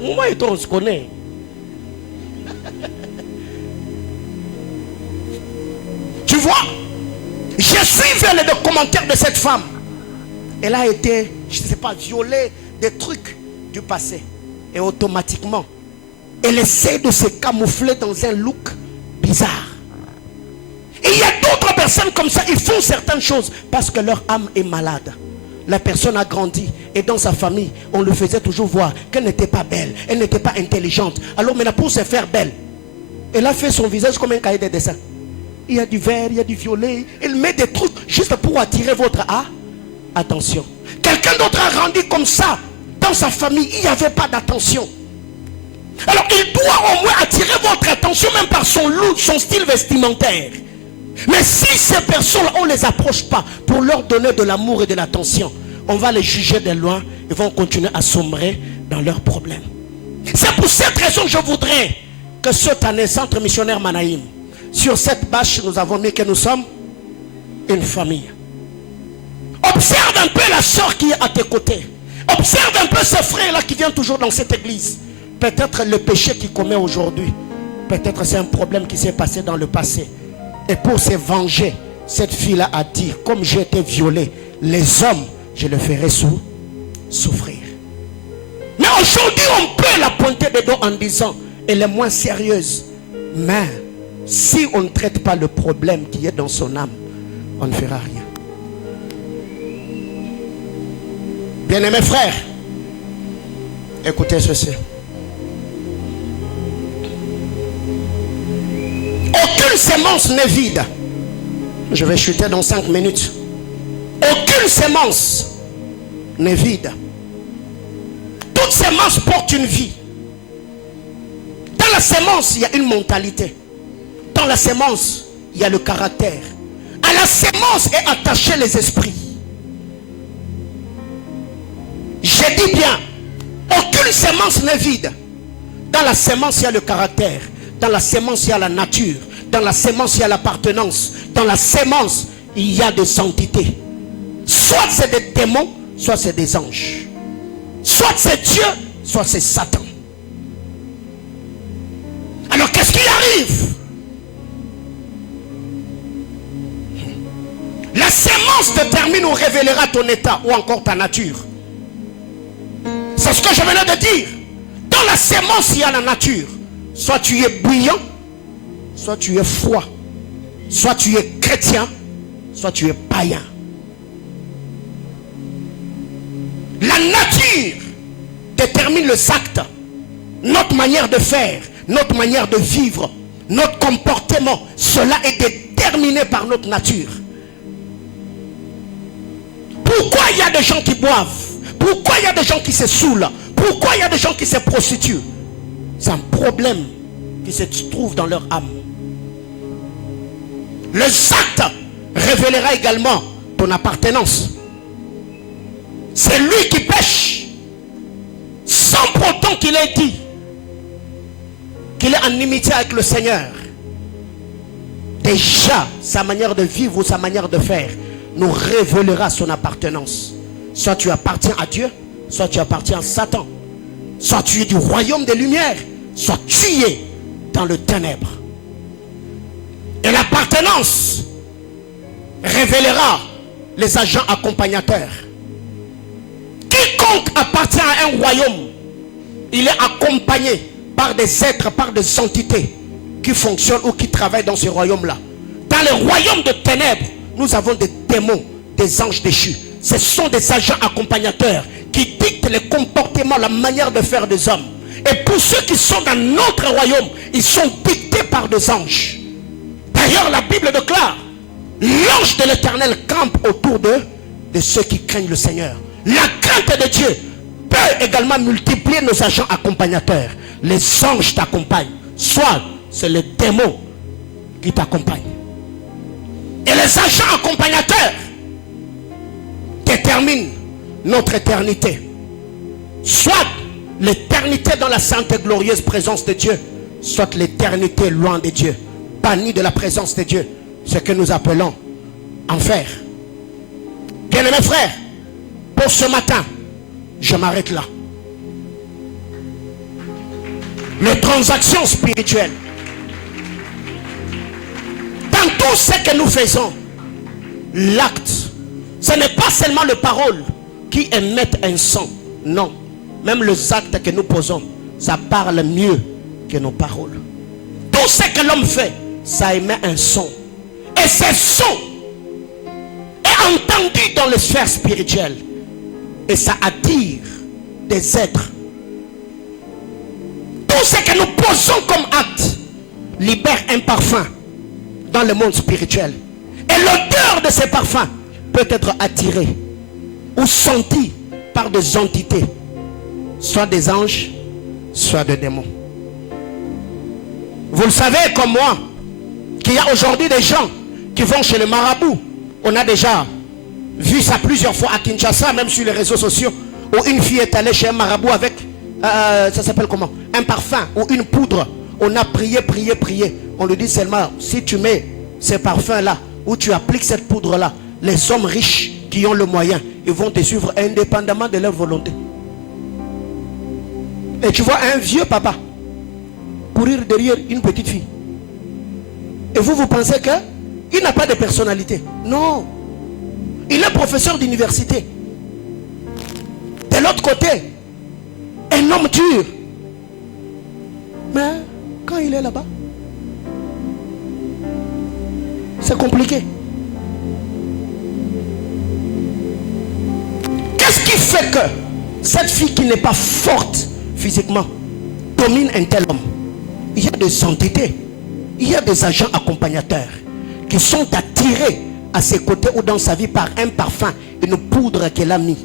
Moi et toi on se connaît. Tu vois, je suivais les commentaires de cette femme. Elle a été, je ne sais pas, violée des trucs du passé. Et automatiquement, elle essaie de se camoufler dans un look bizarre. Et il y a d'autres personnes comme ça, ils font certaines choses parce que leur âme est malade. La personne a grandi et dans sa famille, on le faisait toujours voir qu'elle n'était pas belle, elle n'était pas intelligente. Alors maintenant, pour se faire belle, elle a fait son visage comme un cahier de dessin. Il y a du vert, il y a du violet. Elle met des trucs juste pour attirer votre attention. Quelqu'un d'autre a grandi comme ça. Dans sa famille, il n'y avait pas d'attention. Alors il doit au moins attirer votre attention même par son look, son style vestimentaire. Mais si ces personnes-là, on ne les approche pas pour leur donner de l'amour et de l'attention, on va les juger de loin et vont continuer à sombrer dans leurs problèmes. C'est pour cette raison que je voudrais que cette année, Centre Missionnaire Manaïm, sur cette bâche, nous avons mis que nous sommes une famille. Observe un peu la soeur qui est à tes côtés. Observe un peu ce frère-là qui vient toujours dans cette église. Peut-être le péché qu'il commet aujourd'hui, peut-être c'est un problème qui s'est passé dans le passé. Et pour se venger, cette fille-là a dit, comme j'ai été violée, les hommes, je le ferai souffrir. Mais aujourd'hui, on peut la pointer des doigts en disant, elle est moins sérieuse. Mais si on ne traite pas le problème qui est dans son âme, on ne fera rien. Bien-aimés frères, écoutez ceci. Aucune sémence n'est vide. Je vais chuter dans 5 minutes. Aucune sémence n'est vide. Toute sémence porte une vie. Dans la sémence, il y a une mentalité. Dans la sémence, il y a le caractère. À la sémence est attaché les esprits. J'ai dit bien, aucune sémence n'est vide. Dans la sémence, il y a le caractère. Dans la sémence, il y a la nature. Dans la sémence, il y a l'appartenance. Dans la sémence, il y a des entités. Soit c'est des démons, soit c'est des anges. Soit c'est Dieu, soit c'est Satan. Alors qu'est-ce qui arrive? La sémence détermine ou révélera ton état ou encore ta nature. C'est ce que je venais de dire. Dans la sémence, il y a la nature. Soit tu es bouillant, soit tu es froid. Soit tu es chrétien, soit tu es païen. La nature détermine les actes, notre manière de faire, notre manière de vivre, notre comportement. Cela est déterminé par notre nature. Pourquoi il y a des gens qui boivent? Pourquoi il y a des gens qui se saoulent? Pourquoi il y a des gens qui se prostituent? C'est un problème qui se trouve dans leur âme. Le acte révélera également ton appartenance. C'est lui qui pêche sans pourtant qu'il ait dit qu'il est en inimitié avec le Seigneur. Déjà, sa manière de vivre ou sa manière de faire nous révélera son appartenance. Soit tu appartiens à Dieu, soit tu appartiens à Satan. Soit tu es du royaume des lumières, soit tu es dans le ténèbre. Et l'appartenance révélera les agents accompagnateurs. Quiconque appartient à un royaume, il est accompagné par des êtres, par des entités qui fonctionnent ou qui travaillent dans ce royaume-là. Dans le royaume de ténèbres, nous avons des démons, des anges déchus. Ce sont des agents accompagnateurs qui dictent les comportements, la manière de faire des hommes. Et pour ceux qui sont dans notre royaume, ils sont dictés par des anges. D'ailleurs, la Bible déclare, l'ange de l'Éternel campe autour de ceux qui craignent le Seigneur. La crainte de Dieu peut également multiplier nos agents accompagnateurs. Les anges t'accompagnent. Soit c'est les démons qui t'accompagnent. Et les agents accompagnateurs déterminent notre éternité. Soit l'éternité dans la sainte et glorieuse présence de Dieu, soit l'éternité loin de Dieu, bannie de la présence de Dieu, ce que nous appelons enfer. Bien-aimés frères, pour ce matin, je m'arrête là. Les transactions spirituelles. Dans tout ce que nous faisons, l'acte, ce n'est pas seulement les paroles qui émettent un son. Non. Même les actes que nous posons, ça parle mieux que nos paroles. Tout ce que l'homme fait, ça émet un son. Et ce son est entendu dans les sphères spirituelles. Et ça attire des êtres. Tout ce que nous posons comme acte libère un parfum dans le monde spirituel. Et l'odeur de ces parfums peut être attirée ou sentie par des entités, soit des anges, soit des démons. Vous le savez comme moi, qu'il y a aujourd'hui des gens qui vont chez le marabout. On a déjà vu ça plusieurs fois à Kinshasa, même sur les réseaux sociaux, où une fille est allée chez un marabout avec, ça s'appelle comment? Un parfum ou une poudre. On a prié. On lui dit seulement, si tu mets ces parfums-là, ou tu appliques cette poudre-là, les hommes riches qui ont le moyen, ils vont te suivre indépendamment de leur volonté. Et tu vois un vieux papa courir derrière une petite fille. Et vous pensez qu'il n'a pas de personnalité. Non. Il est professeur d'université. De l'autre côté, un homme dur. Mais quand il est là-bas, c'est compliqué. Qu'est-ce qui fait que cette fille qui n'est pas forte physiquement domine un tel homme? Il y a des entités, il y a des agents accompagnateurs qui sont attirés à ses côtés ou dans sa vie par un parfum, une poudre qu'elle a mis.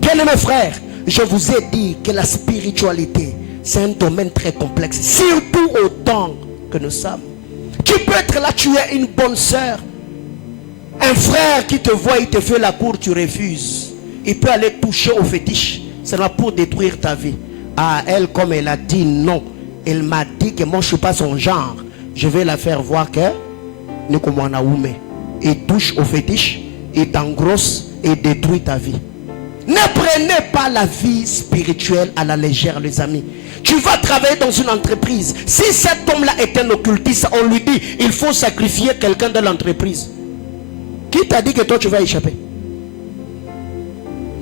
Bien-aimés frères, je vous ai dit que la spiritualité, c'est un domaine très complexe, surtout au temps que nous sommes. Tu peux être là, tu es une bonne sœur. Un frère qui te voit, il te fait la cour, tu refuses. Il peut aller toucher au fétiche. C'est là pour détruire ta vie. Ah, elle, comme elle a dit non, elle m'a dit que moi je ne suis pas son genre. Je vais la faire voir que nous comme on a oumé. Il touche au fétiche, il t'engrosse et détruit ta vie. Ne prenez pas la vie spirituelle à la légère, les amis. Tu vas travailler dans une entreprise. Si cet homme-là est un occultiste, on lui dit il faut sacrifier quelqu'un de l'entreprise. Qui t'a dit que toi tu vas échapper?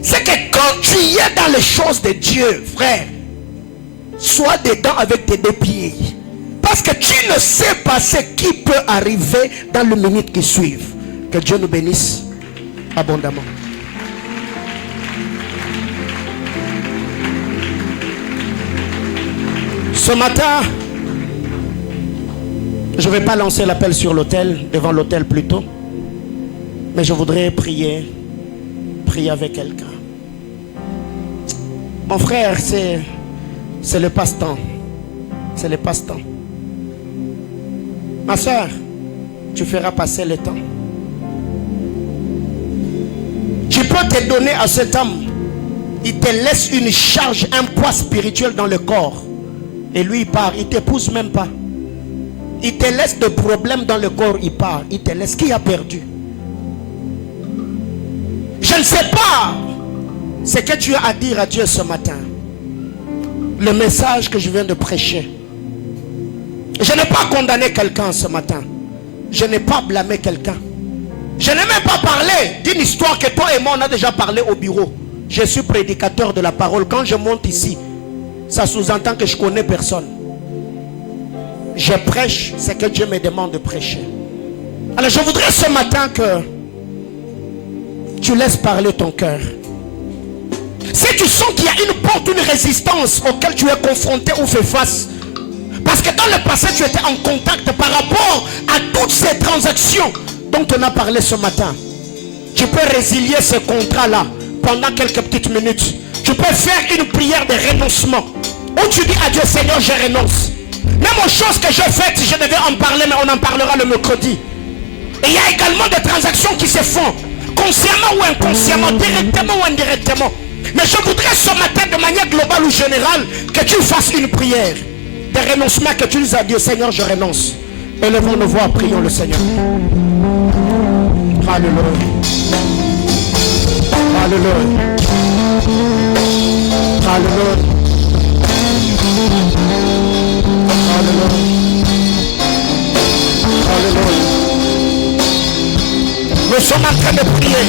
C'est que quand tu y es dans les choses de Dieu, frère, sois dedans avec tes deux pieds. Parce que tu ne sais pas ce qui peut arriver dans les minutes qui suivent. Que Dieu nous bénisse abondamment. Ce matin, je ne vais pas lancer l'appel sur l'autel, devant l'autel plutôt. Mais je voudrais prier avec quelqu'un. Mon frère, c'est le passe-temps. C'est le passe-temps. Ma soeur, tu feras passer le temps. Tu peux te donner à cet homme. Il te laisse une charge, un poids spirituel dans le corps. Et lui, il part. Il ne t'épouse même pas. Il te laisse des problèmes dans le corps. Il part. Il te laisse. Qui a perdu? Je ne sais pas ce que tu as à dire à Dieu ce matin. Le message que je viens de prêcher. Je n'ai pas condamné quelqu'un ce matin. Je n'ai pas blâmé quelqu'un. Je n'ai même pas parlé d'une histoire que toi et moi on a déjà parlé au bureau. Je suis prédicateur de la parole. Quand je monte ici, ça sous-entend que je connais personne. Je prêche ce que Dieu me demande de prêcher. Alors je voudrais ce matin que tu laisses parler ton cœur. Si tu sens qu'il y a une porte, une résistance auquel tu es confronté ou fait face, parce que dans le passé tu étais en contact par rapport à toutes ces transactions dont on a parlé ce matin, tu peux résilier ce contrat-là pendant quelques petites minutes. Tu peux faire une prière de renoncement où tu dis à Dieu, Seigneur, je renonce. Même aux choses que j'ai faites, je devais en parler, mais on en parlera le mercredi. Et il y a également des transactions qui se font consciemment ou inconsciemment, directement ou indirectement. Mais je voudrais ce matin, de manière globale ou générale, que tu fasses une prière de renoncement, que tu dises à Dieu, Seigneur, je renonce. Élevons nos voix, prions le Seigneur. Alléluia. Alléluia. Alléluia. Alléluia. Alléluia. Nous sommes en train de prier.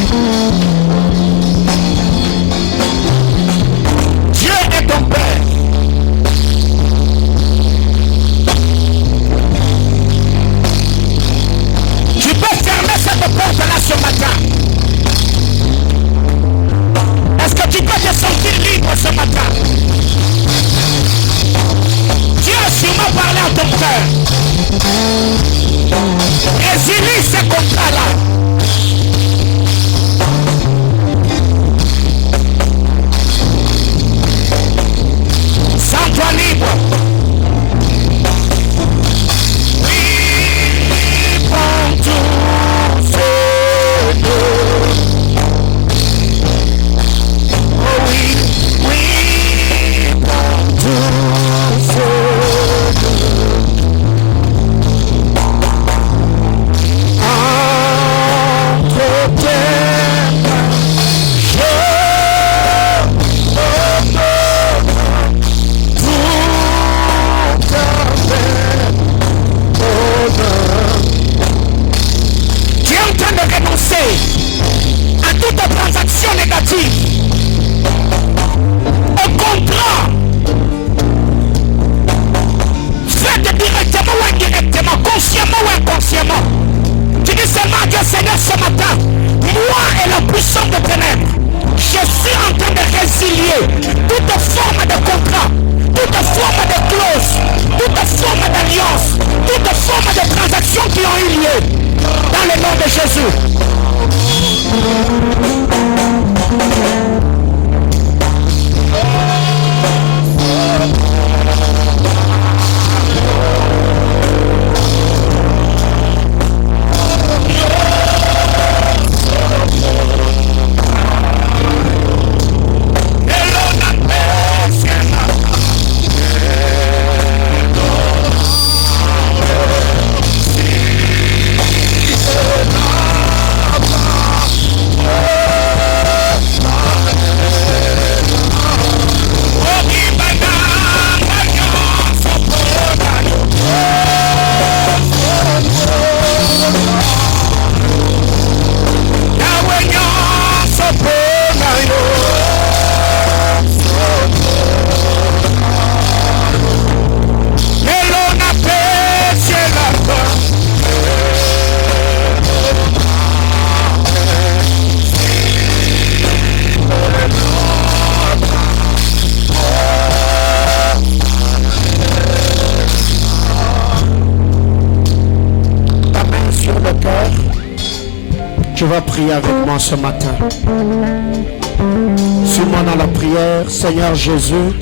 Dieu est ton Père. ce matin. Dieu a sûrement parlé à ton cœur. Résilie ce contrat-là. Sens-toi libre. Oui, prends tout ce Dieu. Oh oui, oui, prends tout ce Dieu. Entre tes mains, je tu es en train de renoncer à toute transaction négative, au contrat, faites directement ou indirectement, consciemment ou inconsciemment. Tu dis seulement à Dieu, Seigneur, ce matin, moi et la puissance de ténèbres, je suis en train de résilier toute forme de contrat, toute forme de clause, toute forme d'alliance, toute forme de transaction qui ont eu lieu dans le nom de Jésus. Tu vas prier avec moi ce matin. Suis-moi dans la prière. Seigneur Jésus,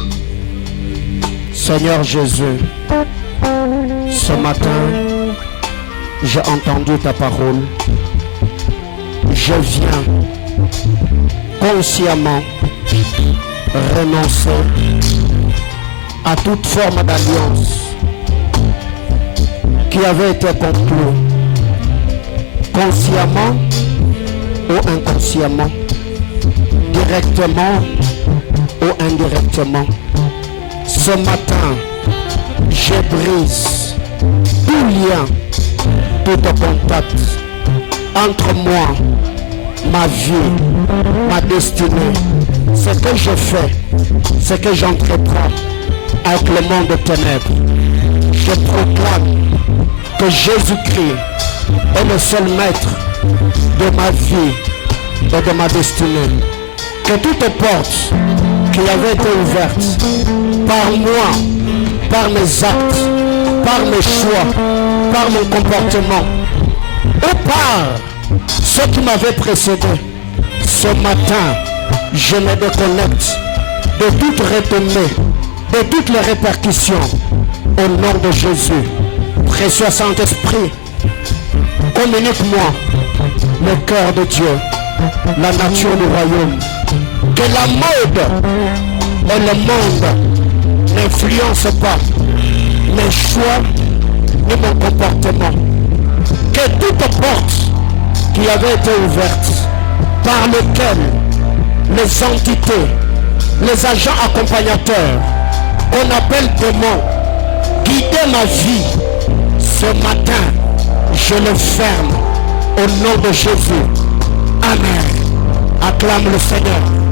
Seigneur Jésus, ce matin, j'ai entendu ta parole. Je viens consciemment renoncer à toute forme d'alliance qui avait été conclue consciemment ou inconsciemment, directement ou indirectement. Ce matin, je brise tout lien, tout contact entre moi, ma vie, ma destinée. Ce que je fais, ce que j'entreprends avec le monde de ténèbres. Je proclame que Jésus-Christ est le seul maître de ma vie et de ma destinée. Que toute porte qui avait été ouverte par moi, par mes actes, par mes choix, par mon comportement ou par ceux qui m'avaient précédé, ce matin, je me déconnecte de toute retombée, de toutes les répercussions au nom de Jésus. Précieux Saint-Esprit, communique-moi le cœur de Dieu, la nature du royaume. Que la mode et le monde n'influencent pas mes choix ni mon comportement. Que toute porte qui avait été ouverte par lequel les entités, les agents accompagnateurs qu'on appelle démons guidaient ma vie, ce matin, je le ferme au nom de Jésus. Amen. Acclame le Seigneur.